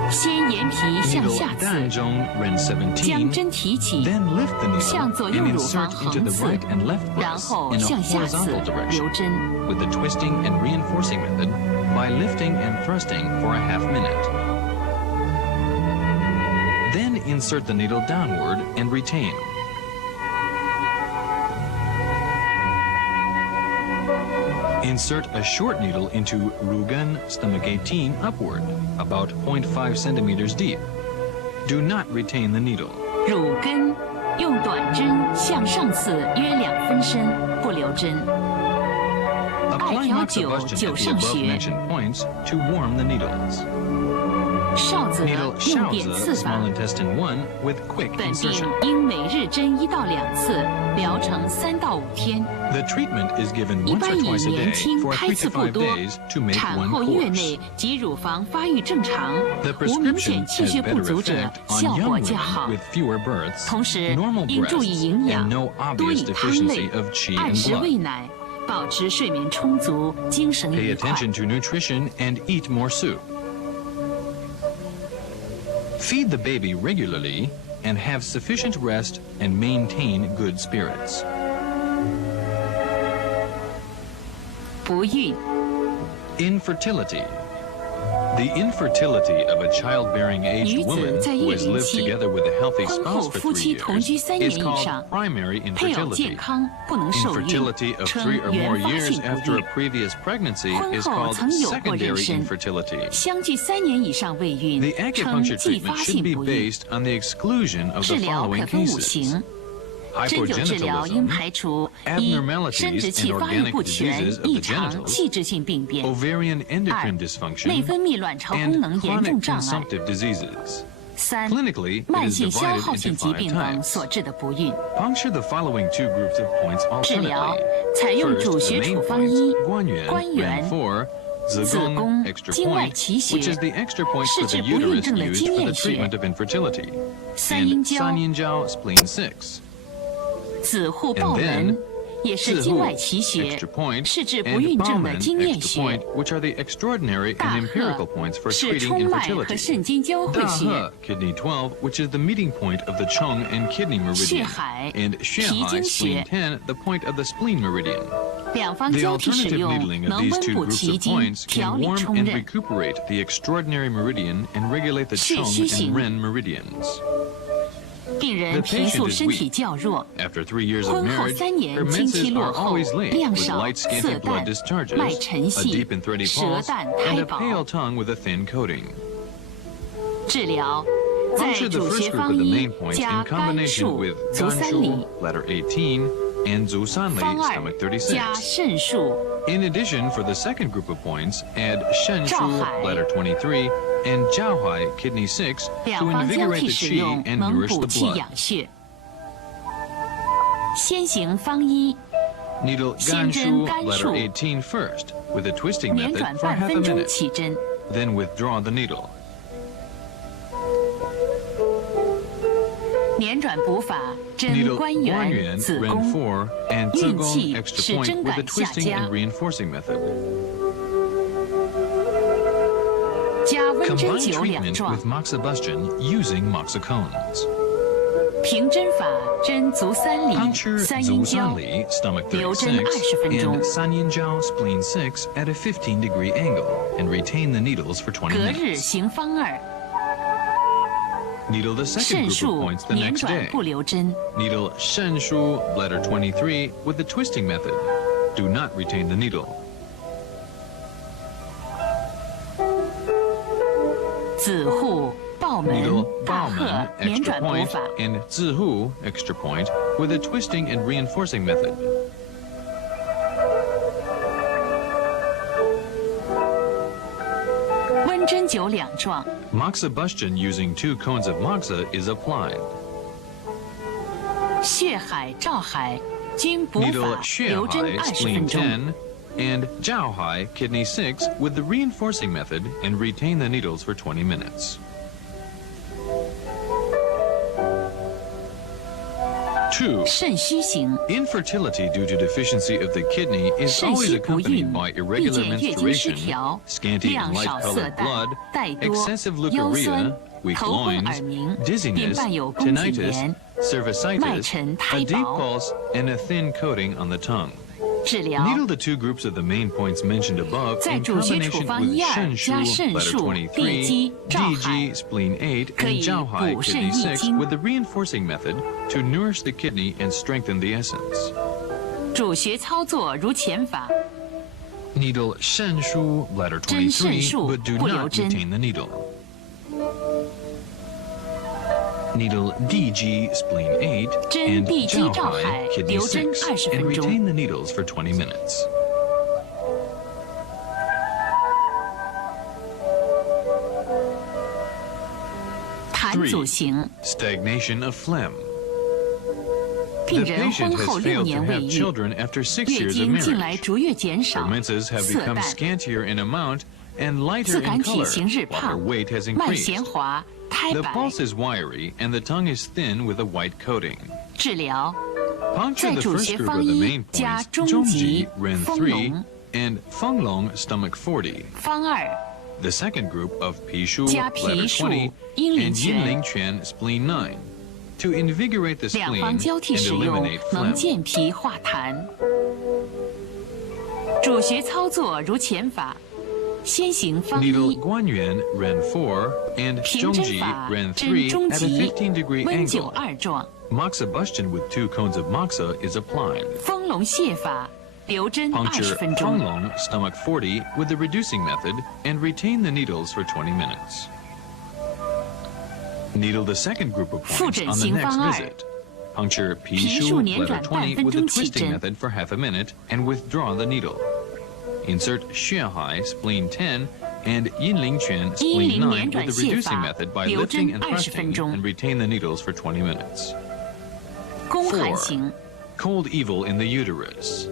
先沿皮向 Needle 下刺， Danzhong Ren 将 17, 针提起， then lift the 向 needle 左右 and 乳房 insert into 横 the 刺， right and left 然 breasts 后 in a 向下刺 horizontal 留 direction 针。 with the twisting and reinforcing method by lifting and thrusting for a half minute. Then insert the needle downward and retain. Insert a short needle into Rugen stomach 18 upward, about 0.5 centimeters deep. Do not retain the needle. 乳根用短针向上刺约2分深，不留针。 Apply 艾条 moxibustion 灸 at the 上 above 穴， mentioned points to warm the needles. 少则 Needle 用点 Shaozi 刺法 small。intestine 1 with quick 本病 insertion. 应每日针1到2次，疗程3到5天。 The treatment is given 一 once 般 or 以 twice a 年 day 轻 for 胎 3 次 to 不 5多 days to make 产 one 后月 course. 内及乳房发育正常、 The 无明 prescription 显气 has 血不 better 足者 effect 效 on 果 young 较 women 好。 with fewer births, 同时 normal 应注意 breasts, 营养 and no，多 obvious 以汤类 deficiency of qi 按 and 时喂 blood. 奶，保持睡眠充足，精神 Pay 愉快。 attention to nutrition and eat more soup. Feed the baby regularly and have sufficient rest and maintain good spirits. 不孕， Infertility. The infertility of a childbearing aged 女子 woman 在 who 月 has 龄 lived 期 together with a healthy 婚后 spouse for 夫 3妻同居 years 3年 is 以 called 上， primary 配偶健 infertility. 康，不能受孕， Infertility of 称 3 or more 原发 years 性不 after 孕 a。previous pregnancy 婚 is 后 called 曾有过妊 secondary 娠， infertility. 相距3年以上未孕 The， 称 acupuncture 继 treatment 发 should 性 be 不孕。 based on the exclusion of 治 the 疗可 following 分5 cases. 型：针灸治疗应 hypogenitalism, 排除一、生殖器发育不全、异常、器质性病变； ovarian 二、 endocrine 内 dysfunction, 分泌卵巢功 and 能严重 chronic 障碍； consumptive diseases. 三、 Clinically, it 慢 is 性消 divided 耗 into 性疾 5病等 types. 所致的不孕。 Puncture the following two groups of points 治疗 alternately. 采用 First, 主 the 穴 main 处方 points, 一、 guanyuan, 关元、 ren 4, 子 zigong, 宫、 extra 经外 point, 奇穴 which is the extra point 是 for 治 the 不孕 uterus 症的 used 经 for 验 the 穴 treatment of infertility. 三阴 And 交、 sanyin-jiao, spleen 6. 子户 And 抱 then, 门也是经外奇 zihu, 穴 extra，point, 是治不 and 孕症的 baumen, 经验 extra 穴。 point, which are the extraordinary 大 and empirical 壑 points for 是 treating 冲脉和 infertility. 肾经交汇穴。 Dahe, kidney 12, which is the meeting point of the Chong and kidney meridian, 血海、 and 脾 Xuehai, 经 spleen 穴 10, the point of the spleen meridian. 两方 The 交替使 alternative 用， needling of 能 these 温 two 补 groups 奇 of 经， points 调 can 理 warm 冲 and 任。 recuperate the extraordinary meridian and regulate the 血 Chong 虚型 and Ren meridians. 病人 The 皮 patient 素 is 身体 weak. 较弱， After 3 years of 婚后 marriage, 3 her 年经期 menses 落 are 后 always，late, 量 with 少， light 色 scanty blood 淡， discharges, 脉沉 a 细 deep and thready， 舌 pulse, 淡 and 苔 a 薄。 pale tongue with a thin coating. 治疗在 Puncture the 主 first 穴 group 方 of the 一 main points 加 in 甘 combination 树 with 足三里 Ganshu, bladder 18, and Zusanli, 方二 stomach 加 36. 肾树 In addition, for the second group of points, add Shenshu, 照海 bladder 23, and Jiaohai, kidney 6, 两 to 方交 invigorate 替 the 使 qi 用， and 能 nourish 补 the 气 blood. 养血。先行方一， Needle 先针 Ganshu, 甘 bladder 树 18 first, with a twisting 捻 method 转 for 半 half a 分钟 minute. 起针。 Then withdraw the needle. 捻转补法，针 Needle 关元、 Guanyuan, 子 Ren 宫， 4, and 运 Zigong, 气 extra 使 point, 针 with a 感下 twisting 加 and，reinforcing method. 加温针 Combine 灸两 treatment 状 with。moxibustion using moxicones. 平针法，针足三里、 Puncture 三阴交， Zusanli, stomach 留针 36, 20分钟 and Sanyin-jiao, spleen 6, at a 15-degree angle, and retain the needles for 20隔日 minutes. 行方二。 Needle the second 肾 group of 术 points the 捻 next 转 day. 不留针。 Needle Shenshu, bladder 23, with the twisting method. Do not retain the needle. 子户、抱门 Needle、大鹤 Bauman, 捻 extra 转补 point, 法。 and Zihu, extra point, with a twisting and reinforcing method. 温针灸两状， Moxibustion using 2 cones of moxa is applied. 血海、照海均补 Needle 法，留针 Xuehai, 20 spleen 分钟。 10, and Jiaohai, kidney 6, with the reinforcing method, and retain the needles for 20 minutes. 2. 肾虚型， Infertility due to deficiency of the kidney is 肾 always 虚不 accompanied 孕 by 必 irregular 见月经失 menstruation, 调， scanty 量 and 少色 light-colored 淡 blood, 带多 excessive 腰酸 leukorrhea, weak 头昏 loins, 耳鸣，便 dizziness, 伴有宫颈 tinnitus, 炎。脉 cervicitis, 沉 a 苔 deep 薄。 pulse, and a thin coating on the tongue. 治疗 Needle the 2 groups of the main points mentioned above 在 in 主穴处 combination 方 with 一二 Shenshu, 加肾 bladder 术、地 23, 基、照海 DG, spleen 8, 可 and 以 Jiaohai, 补肾 kidney 益 6, 精。 with the reinforcing method to nourish the kidney and strengthen the essence. 主穴操作如前法， Needle Shenshu, bladder 针肾 23, 术 but do 不留 not 针。 retain the needle. Needle DG, spleen 8, 针 and 地基照海 Jiaohai, kidney 留针 6, 20 and 分钟。 retain the needles for 20 minutes. 痰阻型， Stagnation of phlegm. 病 The 人 patient 婚后 has 6 failed to 年未 have 育， children after 6月 years of 经近来 marriage. 逐月减 Her 少， menses have 色 become 淡， scantier in amount and lighter 自 in 感体 color, 型日 while her 胖 weight has，脉 increased. 弦滑，苔 The 白。 pulse is wiry and the tongue is thin with a white coating. 治疗 Puncture 在 the 主 first 穴 group 方 of the 一 main 加 points, 中 Zhongji, 极、 Ren 丰 3, 隆， and Fenglong, stomach 40. 方二 The second group of Pishu, 加 bladder 皮术、 20, 阴陵 and 泉 Yinling Quan, spleen 9. To invigorate the 两 spleen 方交替 and 使用， eliminate 能 phlegm. 健脾化痰。主穴操作如前法，先行方 Needle 一， Guanyuan, Ren 4, and 平针 Zhongji, 法， Ren 针 3中 at a 极， 15-degree 温灸 angle. 二状。 Moxibustion with 2 cones of moxa is applied. 丰隆泻法，留针20 Puncture 分钟。 Fenglong, stomach 40, with the reducing method, and retain the needles for 20 minutes. Needle the second group of 复 points 诊 on the 型 next 方二 visit. Puncture 皮 P 数 shu 捻 bladder 转半 20分 with the 钟起 twisting 针， method for half a minute and withdraw the needle. Insert Xuehai spleen 10 and Yinlingquan spleen 阴陵 9捻 with 转 the 泻 reducing 法 method by 留 lifting 针 and 20分 thrusting 钟 and retain the needles for 20 minutes. 宫寒 4. 型。 Cold evil in the uterus.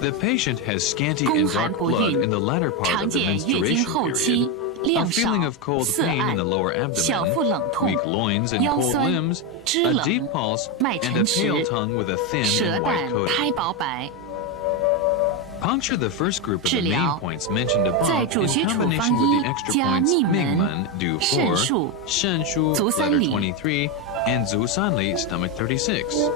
The patient has scanty 宫 and 寒 dark 不 blood 孕 in the latter part 常 of the 见月经 menstruation 后期 period. A 量少 feeling of cold 色 pain in 暗 the lower 小腹 abdomen, 冷痛 weak loins and 腰 cold 酸 limbs, 肢 a 冷 deep pulse, 脉 and 沉 a 迟 pale tongue with a thin 舌 and white 淡 coating. 苔薄白。 Puncture the first group of the 治 main 疗 points mentioned 在 above 主 in 穴处方 combination with 一 the extra 加 points 命门 Mingmen, do 肾 4, 术 Shenshu, 足三 bladder 里 23, and Zusanli, stomach 36.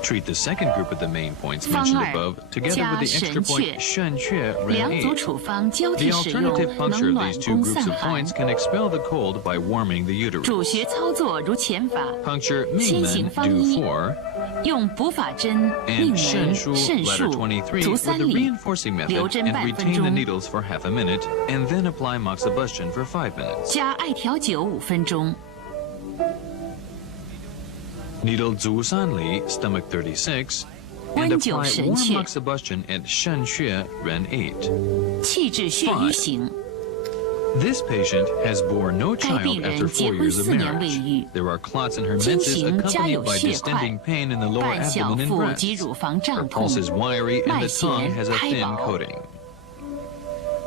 Treat the second group of the main points 方 mentioned 二 above together 加 with the 神 extra 阙 point Shenque, 两 Ren 组 8. 处方交 The 替使用， alternative puncture 能 of 暖 these two 宫 groups 散 of 寒 points。can expel the cold by warming the 主 uterus. 穴操作如前法， Puncture 先行 Mingmen, 方 do 一 4, 用补法针、命 and 门、 Shenshu, 肾 bladder 术、 23, 足 with 三 the 里， reinforcing method 留针 and 半分 retain the 钟， needles for half a minute, and then apply moxibustion for 5 minutes. 加艾条酒5分钟。 Needle Zusanli, stomach 36, and 温灸 apply 神 warm 阙， moxibustion at Shenxue, Ren 8. 气滞血瘀型， This patient has bore no 该 child 病人 after 结 4婚 years of 4年未 marriage. 育， There are clots in her 经 menses 行加 accompanied 有 by 血 distending 块， pain in the lower 半小 abdomen and 腹及 breast. 乳房 Her 胀痛 pulse，is wiry and 脉 the tongue 弦 has a 苔 thin 薄。 coating.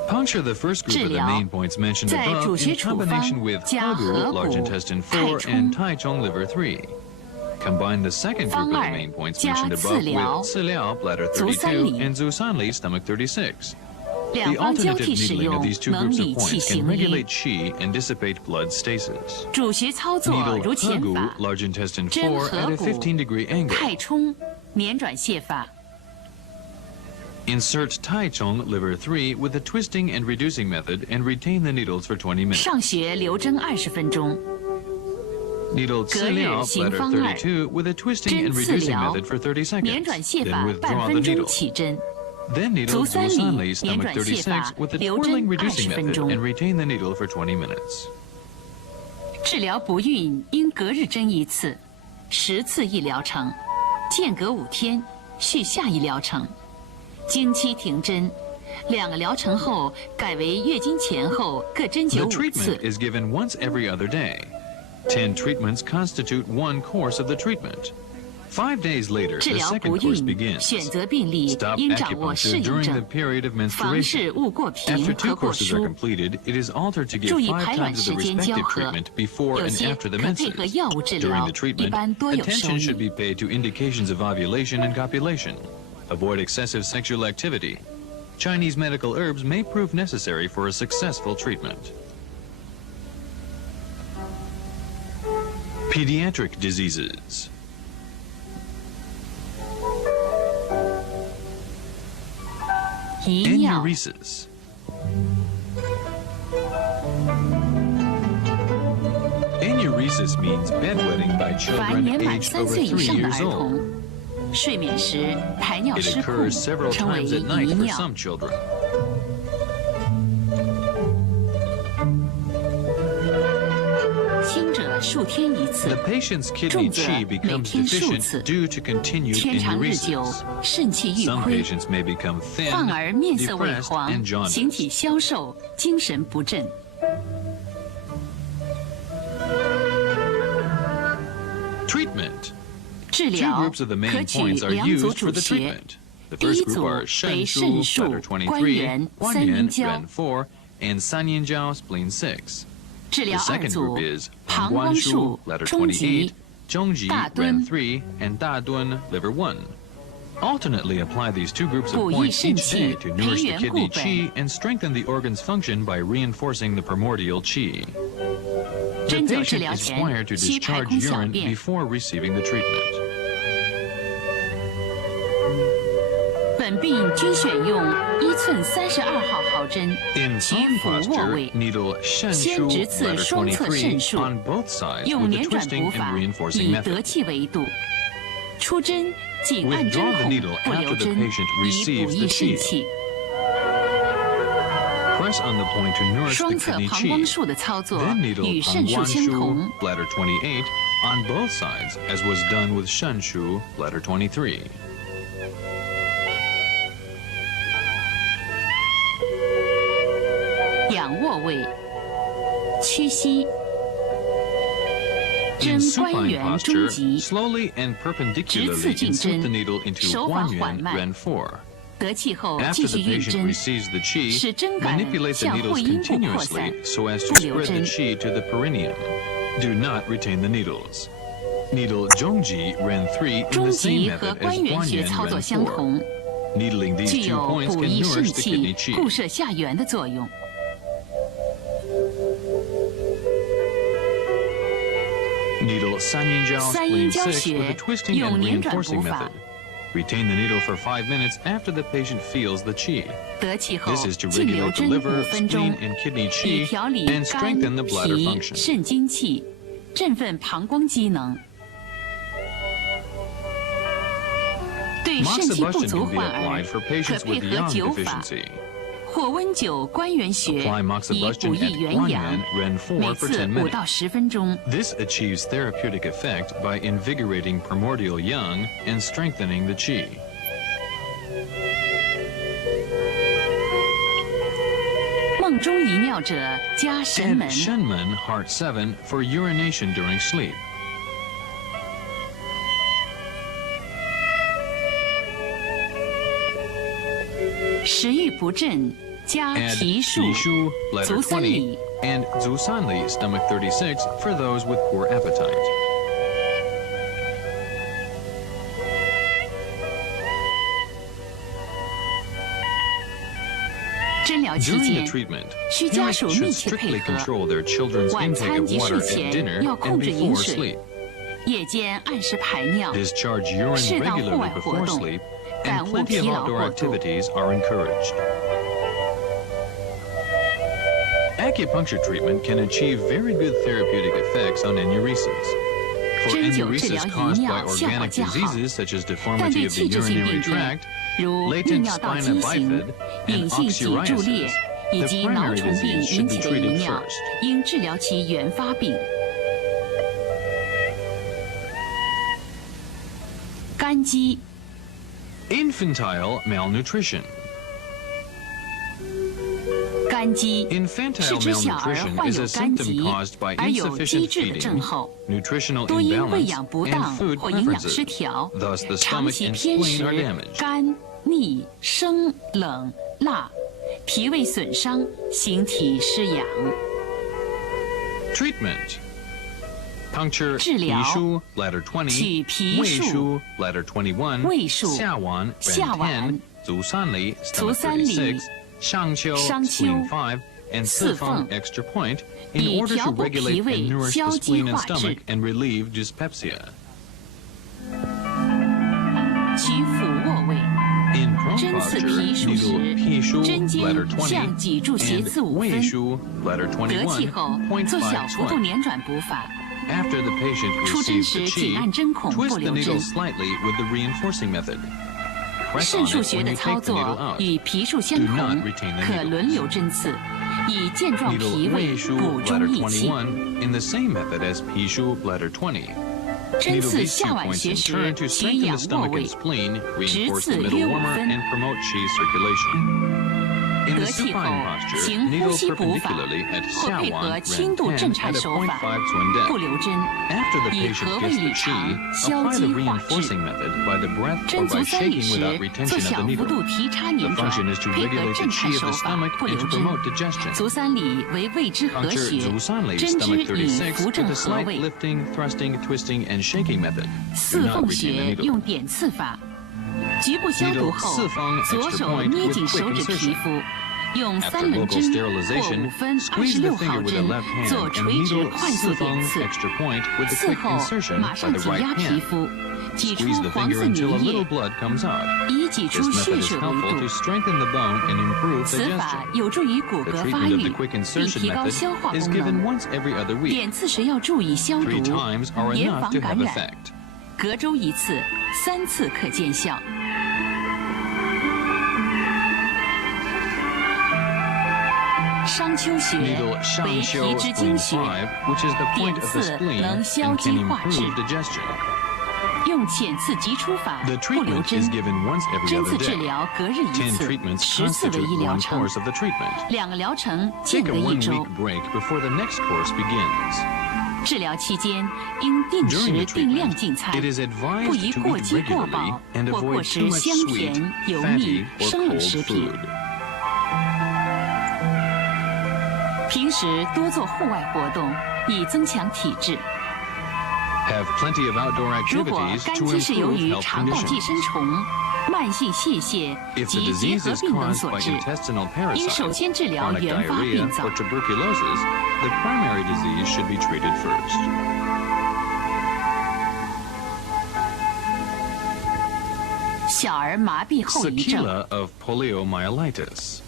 Puncture the first group 治 of the 疗 main points mentioned 在主 above 穴 in 处方 combination with 加 Hagu, 合 large 谷、 intestine 太 4, 冲 and Taichung, liver 3. Combine the second group 方 of the 二 main points 加 mentioned 刺 above 疗 with Ciliao, bladder 足三 32, 里 and Zusanli, stomach 36. 两 The 方交 alternative 替使 needling 用 of these two 能 groups 理 of 气 points can 行瘀。 regulate qi and dissipate blood stasis. 主穴操作 Needle 如前 Hagu, 法， large intestine 针 4, 合 at a 谷、 15-degree angle. 太冲、捻转泻法。 Insert Taichung, liver 3, with the twisting and reducing method and retain the needles for 20 minutes. 上穴留针20分钟， Needle 隔日 Ciliao, 行 bladder 方二， 32, with a twisting 针 and 刺 reducing 疗 method for 30捻转 seconds. 泻法 Then 半 withdraw the 分钟 needle. 起针， Then needle 足三里 Zusanli, 捻 stomach 转泻 36, 法 with the 留针 twirling reducing 20分 method 钟。 and retain the needle for 20 minutes. 治疗不孕应隔日针1次，10次一疗程，间隔5天续下一疗程。经期停针，2个疗程后改为月经前后各针灸 The 5次 treatment。is given once every other day. 10 treatments constitute one course of the treatment. 5 days later, 治 the 疗 second 不 course 孕， begins. 选择病例 Stop 应掌握 acupuncture 适应 during the 症， period of 房事 menstruation. 勿过频 After 2和过 courses are 疏。 completed, it is altered to 注 give 意 5排卵 times 时 of the 间交 respective 合 treatment before 有 and 些 after the 可配合 menses. 药物治 During 疗 the，一 treatment, 般多有收 attention should 益。 be paid to indications of ovulation and copulation. Avoid excessive sexual activity. Chinese medical herbs may prove necessary for a successful treatment. Pediatric diseases. –遗尿、 Enuresis. Enuresis means bedwetting by 凡 children 年满 aged 3 over 岁以 3上的 years 儿 old. 童，睡眠时排尿 It 失控， occurs several 称为 times at night 遗 for 尿。 some children. 轻者数天1次 The，patient's kidney 重则 qi 每 becomes 天数 deficient 次。 due to continued 天长日久 enuresis. 肾气郁 Some 亏， patients may become thin, 患儿面色萎 depressed, 黄 and，形体 jaundiced. 消瘦，精神不振。 Treatment. 治 Two 疗 groups of the 可 main 取 points are 2组 used 主 for the 穴， treatment. The 第一 first group 组 are 为 Shenshu, 肾术 bladder、关 23, 元、三阴 Guanyin, 交。 Ren 4, and Sanyanjiao, spleen 6. 治 The 疗二 second 组 group is 膀胱 Guanshu, 术、 bladder 中极 28, Zhongji, 大敦 Ren 3, and Dadun, liver 1. Alternately apply these two groups of 补益 points 肾 each day 气， to 培 nourish the 元 kidney 固本。 qi and strengthen the organ's function by reinforcing the primordial qi. The 针灸治 patient 疗 is 前 required to 需排 discharge 空小 urine 便。 before receiving the treatment. 本病均选用1寸32号毫针， In 其 prone 俯卧 posture, 位， needle 先 Shenshu, 直刺 bladder 双侧肾 23, 数， on both sides 用 with the 捻转 twisting 补 and 法， reinforcing 以 method. 得气为度。出针仅按针 Withdraw the 孔， needle 不 after 留 the 针， patient 以 receives 补 the 益肾 qi. 气。 Press on the point to nourish the 双侧 kidney 膀胱 qi. 术的操作 Then needle 与 on 肾术相同 Guanshu, bladder 28, on both sides, as was done with Shenshu, letter 23. 仰卧位，屈膝， In 针关 supine 元中 posture, 极， slowly and 直刺 perpendicularly 进 insert 针， the needle into 手法 Guan 缓 Yuan 慢。 Ren 4. 得气后继 After 续 the 运 patient 针， receives the qi, 使针感 manipulate the 向 needles 会阴部扩散， continuously so as to 不留 spread the 针。 qi to the perineum. Do not retain the needles. Needle Zhongji Ren 3 in 中 the same 极和 method as 关元 Guan 穴 Yuan 操作 Ren 相 4. 同， Needling these 具 2有 points 补 can 益肾 nourish the 气 kidney、固 qi. 摄下缘的作用。 Needle Sanyin Jiao 三阴 Spleen 交 6 穴 with a twisting 用 and 捻转 reinforcing 补法 method. Retain the needle for 5 minutes after the patient feels the qi. 得气后 This is to 禁留 regulate the 针 liver, 5分钟 spleen,，and kidney 以 qi 调理 and 肝、 strengthen the bladder 脾、 function. 肾精气，振奋膀胱机能。对肾气不 Moxibustion 足 can be 患儿 applied for 可 patients 配 with 合 yang 灸法， deficiency. 或温灸关元穴， Apply 以 moxibustion 补 at 益元 Guan 阳 Yuan，Ren 4每 for 次10 5到 minutes. 10分钟。 This achieves therapeutic effect by invigorating primordial yang and strengthening the qi. 梦中遗尿者加神 Add 门， Shenmen Heart 7 for urination during sleep. 食欲不振加 Add 提数、 Yishu, letter 足三 20, 里。 and Zusanli, stomach 36, for those with poor appetite. 针疗期 During 间 the，treatment, 需家 parents 属 should 密切配 strictly 合， control their children's 晚 intake 餐 of 及 water 睡 at 前 dinner 要 and 控制饮 before 水， sleep. 夜间按时排尿， Discharge urine 适当户 regularly 外活 before 动， sleep, 感 and 悟 plenty 疲 of 劳 outdoor 过度。 activities are encouraged. Acupuncture treatment can achieve very good therapeutic effects on enuresis. For 针灸治 enuresis 疗遗 caused by 尿效果 organic 较好， diseases such as 但 deformity 对 of the 器质性 urinary 病变 tract, 如泌 latent 尿道 spina 畸形 bifida,、隐 and 性脊柱裂 oxyuriasis, 以 the 及脑 primary 虫病 disease 引 should 起 be 的遗 treated 尿 first.，应治疗其原发病。肝肌 infantile malnutrition. 肝肌 Infantile 是指小儿 malnutrition 患 is 有 a 肝 symptom 疾 caused by 而有机 insufficient 制的症 feeding, 候， nutritional 多因喂 imbalance, 养不 and 当 food 或营养失 preferences. 调， Thus, the 长 stomach 期 and 偏 spleen are 食、 damaged. 干、腻、生、冷、辣，脾胃损伤，形体失养。 Treatment. Puncture 治疗 Yishu, ladder 20, 取皮数 Weishu, ladder 21, 胃数 Xiawan, 下 Ren 脘 10, Zusanli, stomach 足三里 36, Shangqiu, 商丘 spleen 5, and 四 Sifeng, 缝 extra point, in 以 order 调 to 补 regulate 脾胃 and nourish 消 the 积 spleen and 化 stomach 滞 and relieve dyspepsia. 取腹卧位， In prone 针刺 posture, 皮数 needle 时， Pishu, 针尖 ladder 向 20, 脊柱斜 and 刺5分。 Weishu, ladder 得气后 21, 做小 0.5幅度 寸. 捻转补法， After the patient 出针 receives 时 the 紧按针孔 qi, 不 twist the 留 needle 针。 slightly with the reinforcing method. Press 肾 on 腧 it 穴 when 的 you 操 take the needle 作 out. 与皮术相 Do 同 not retain，the 可轮流针刺，以健壮 Needle 脾胃， Weishu, 补 ladder 中益气。 21, in the same method as Pishu, ladder 20. 针 Needle 刺 these 下 two 脘 points 穴 in 时 turn to 取 strengthen the 仰卧 stomach 位 and，spleen, reinforce the 直刺 middle 约5 warmer, 分。 and promote qi circulation. In 得 the 气后 supine posture, 行呼 needle 吸补法， perpendicularly at 或配 Xiawan, 合轻 Ren 度 10, 震颤 at a 手法， 0.5 寸不 depth. 留针， After the 以 patient 和 gets 胃 the 里肠 qi, 消 apply 积 the 化滞。 reinforcing method by the breath 针 or 足 by 三里 shaking 时 without 做 retention of 小 the 幅 needle. 度提插 The 捻转， function is to 配合 regulate 震 the 颤 qi of 手 the 法， stomach 不 and 留 to 针。 promote digestion. 足三里为胃之合 Puncture 穴， Zusanli, 针之 stomach 以 36, 扶 with 正 a 合 slight 胃。 lifting, thrusting, twisting, and shaking method. 四 Do not 缝 retain the 穴 needle. 用点刺法，局部消毒 Needle 后四方，左 extra 手 point 捏 with 紧 quick 手指 insertion. 皮肤，用 After 3轮 local 针或 sterilization, 5分 squeeze the 26 号 finger with the 针 left hand 做 and 垂直 needle 快速点 sifeng 刺， extra point with the 刺 quick 后 insertion 马 by 上 the 挤 right 压皮 hand. 肤，挤出 Squeeze the 黄 finger 色 until a 粘 little 液， blood comes out. 以挤 This 出血 method is 水为 helpful 度 to。strengthen the bone and improve 此法 digestion. 有助于骨 The 骼发 treatment of 育， the quick 并 insertion 提高消化 method is 功 given 能。 once every other week. 点刺时要注意消 3毒， times are 严 enough 防 to 感 have 染。 effect. 隔周1次，3次可见效。商丘穴 Needle 为 Shangqiu 脾之经 spleen 穴， 5, which is the point of the 点刺 spleen 能 and 消 can 积化滞。 improve digestion. 用浅刺急出法， The 不留 treatment 针 is，given once every 针 other 刺治 day. 疗隔日一 10次treatments ，10次为 constitute 一疗 one 程， course of the treatment. 2个疗程间 Take 隔 a 1周 1-week。break before the next course begins. 治疗期间应定 During 时 the 定量 treatment, 进餐， it is 不 advised 宜 to 过 eat 饥过 regularly 饱 and 或 avoid 过 too 食 much 香 sweet, 甜、油腻 fatty, or 生冷 cold 食品。 food. 平时多做户外活动，以增强体质。 Have plenty of outdoor 如果 activities 肝 to 积是由 improve 于 health 肠道寄 conditions. 生虫、慢性泄泻 If the 及结 disease 核 is 病等 caused 所 by 致， intestinal 应 parasites, 首先治疗 chronic 原发 diarrhea, 病灶 or。tuberculosis, the primary disease should be treated first. 小儿麻痹后遗症， Sequela of poliomyelitis.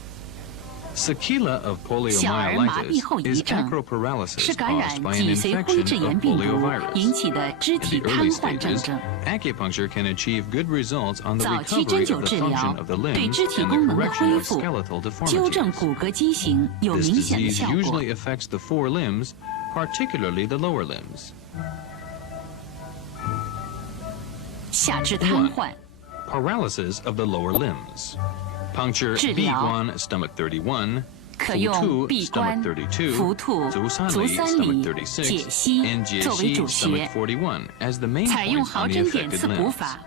Sequela of 小儿麻痹 poliomyelitis 后遗 is 症 acroparalysis 是感染 caused by an 脊髓灰质 infection 炎 of 病毒 poliovirus. 引起的肢 In 体 the 瘫 early 痪症 stages, 症。 acupuncture can achieve good results on the 早期针 recovery 灸 of the 治疗 function of the 对 limbs 肢体 and 功 the 能的 correction 恢 of 复、 skeletal 纠正 deformities. 骨骼畸形有 This 明显的 disease 效果。 usually affects the four limbs, particularly the lower limbs. 下肢瘫痪， Paralysis of the lower limbs. Puncture 治疗 B1, stomach 31, 可用 Fu2, 闭 stomach 关、 32, 浮兔、足 Zusanli, 三 stomach 里、 36, 解析 and 作为主 Jieshi, 穴 stomach，41 as the main 采用 points 毫 on the 针点 affected 刺补 limbs. 法，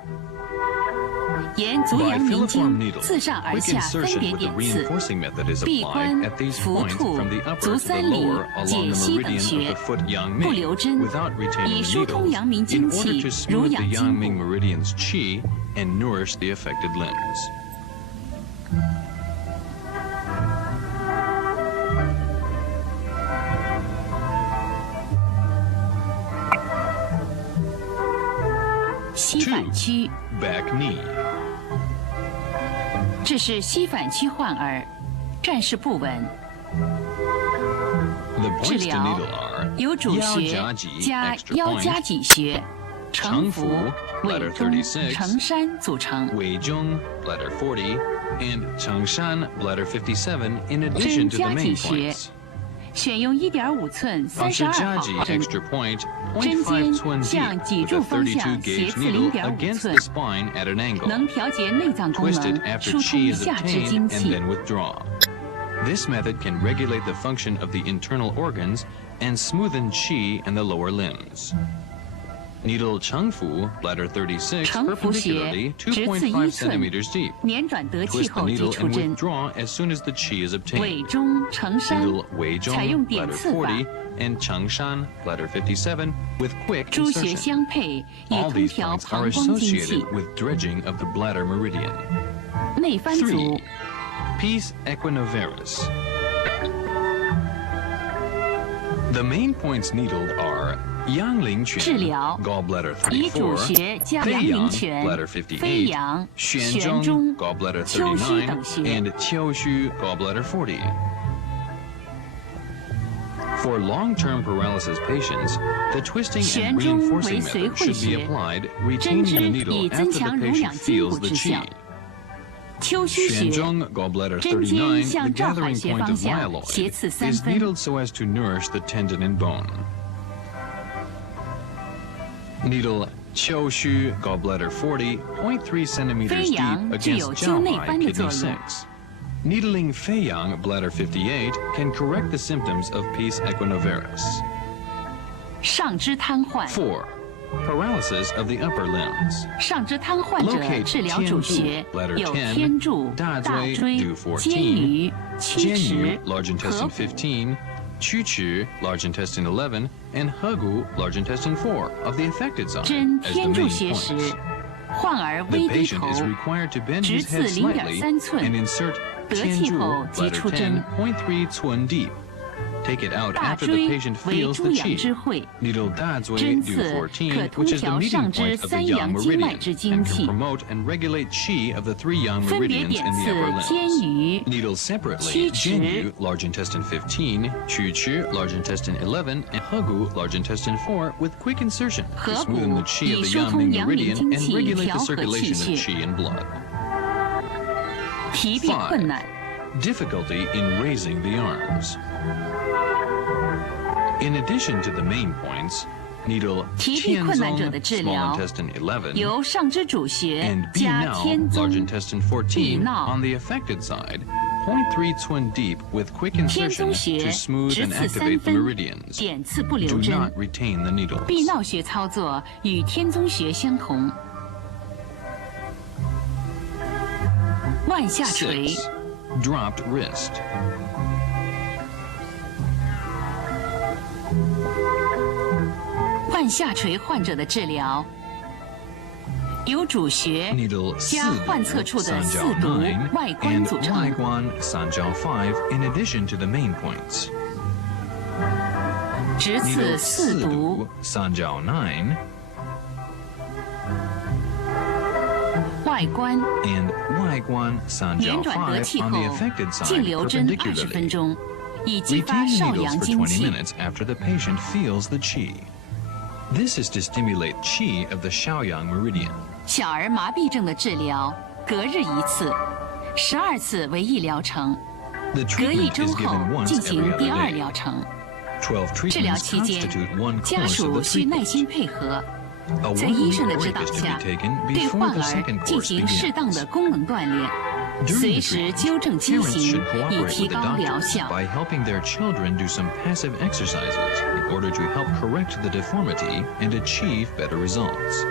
沿足 By 阳明 filiform 经 needle, 自上而 quick 下3 insertion 点 with the 点刺， reinforcing method is 闭 applied 关、 at these 浮 points 兔 from the、upper 足 to the 三里 lower、解 along the 析等 meridian 穴 of the foot yang 不 ming 留针， without 以 retaining 疏通 needles 阳明 in 精 order 气 to，濡 smooth the 养 yang 筋 ming 骨。 meridian's qi and nourish the affected limbs. 膝反屈， Back knee. 这是膝反屈患儿，站势不稳， The 治 points to 疗 needle are 由主穴 Yao-Jia-Ji, 加 extra 腰 point, 夹脊穴、承扶、 bladder 尾中、 36, 承山组成。 Weizhong, bladder 40, and Changshan, bladder 57, in addition to the 针夹脊 main 穴 points. 选用1.5寸 Puncture 32 Jiaji 毫针， extra point, 针尖 0.5 寸 向 deep 脊 with 柱 a 方向 32 斜 gauge 刺 needle 0.5 against 寸 the，spine at an angle. 能调节内脏功 Twist 能 it，after 疏 qi 通 is 下肢 obtained 精 and 气。 then withdraw. This method can regulate the function of the internal organs and smoothen qi in the lower limbs. Needle Chengfu, bladder 36, 承扶穴 perpendicularly 直刺 2.5 1寸 centimeters deep. 捻转得气 Twist the 后即 needle 出 and 针。 withdraw as soon as the qi is 尾 obtained. 中承山 Needle 采用 Weizhong, 点 bladder 刺法， 40, and Changshan, bladder 57, with quick 诸穴 insertion. 相配，以 All 通 these 调 points are 膀胱经气 associated。with dredging of the bladder meridian. 内翻足 3. Peace equinovarus. The main points needled are Yangling 治 Quan, 疗 gallbladder 以主 34, 穴加阳明 Feiyang, 泉 bladder、飞 58, 扬、玄 Xuanzhong, 中、 gallbladder 丘虚 39, 等穴。 and Qiushu, gallbladder 40. For long-term paralysis patients, the twisting 玄 and 中 reinforcing 为髓 method 会 should be 穴， applied, 针 retaining 织 the 以 needle 增 after 强 the 濡 patient 养筋 feels 骨 the 之效 qi. 丘虚穴 Xuanzhong, gallbladder 针尖 39, 向 the 照海 gathering 穴 point 方 of 向 myeloid, 斜刺3 is 分。 needled so as to nourish the tendon and bone. Needle Qiushu, gallbladder 40, 0.3 centimeters deep 飞扬具有 against 灸内 Jiaomai, 翻的作 kidney 用。 6. Needling Feiyang, bladder 58, can correct the symptoms of Peace equinovarus. 上肢瘫痪， 4. Paralysis of the upper limbs. 上肢瘫痪者 Locate 治疗主穴 Tiandu, 有 bladder 10, 天柱、大大椎椎 do、14, 肩盂、曲 Jianyu, 池、 large 合 intestine 谷。 15, Chuchu, large intestine 11, and Hegu, large intestine 4, of the affected side 针 as the 天柱 main 穴时 points.，患儿 The 微低 patient 头， is required to bend 直 his 刺 head slightly 0.3寸 and insert 得气 Tianzhu, 后即 bladder 出针。 10, 0.3 cun deep. Take it out 大 after the 椎 patient 为 feels 诸 the 阳之 qi. 会， Needle Dazui 针 do 刺 14, 可 which 通 is the 调 meeting 上肢 point of the 3 yang 阳经脉 meridian 之精 and 气 can，promote and regulate qi of the 3 yang 分别 meridians 点 in the upper 刺肩 limbs. 盂、 Needle separately, 曲池 Jianyu, large intestine 15, Chuchu, large intestine 11, and Hegu, large intestine 4, with quick insertion to 合 smoothen 谷 the qi 以 of the 疏 yang 通 ming 阳明 meridian 精 and 气， regulate 调 the 和气 circulation of 血。 qi and blood. 提臂困难， difficulty in raising the arms. In addition to the main points, needle 提力困难者的 Qianzong, 治 small 疗 intestine 11, 由上肢主穴 and 加 Binao, 天 large 宗。 intestine 14, 闭闹 on the affected side, 0.3 twin deep with quick 天 insertion 宗穴 to smooth 直 and 刺3 activate the 分， meridians. 点刺不留 Do 针。 not retain the needles. 闭闹穴操作与天宗穴相同。腕下垂， 6. Dropped wrist. 腕下垂患者的治疗由主穴 Needle 加患侧处的四毒 9, 外观 and 组成。 Waiguan Sanjiao 5 in addition to the main points. 直 Needle 刺四毒 Sanjiao 9, 外观， and Waiguan 连 Sanjiao 转得 5气 on 后 the affected 静 side 留针20分 perpendicularly. 钟，以激发 Retain 少 needles 阳 for 精 20 气。 minutes after the patient feels the qi. This is to stimulate qi of the Shaoyang meridian. 小儿麻痹症的治疗隔日一次，12次为一疗程， The 隔一 treatment 周 is 后 given once 进 every 行第 other 二 day. 疗程。 12治疗 treatments 期间 constitute one， 家 course 属 of the 需耐 treatment. 心配合， A 在医生的 1-week 指 break 导 is to 下 be taken 对 before 患 the 儿 second 进 course 行适当 begins. 的功能锻炼， During 随 the 时 treatment, 纠正畸 parents 形 should， 以 cooperate 提 with the 高疗 doctors 效。 by helping their children do some passive exercises in order to help correct the deformity and achieve better results.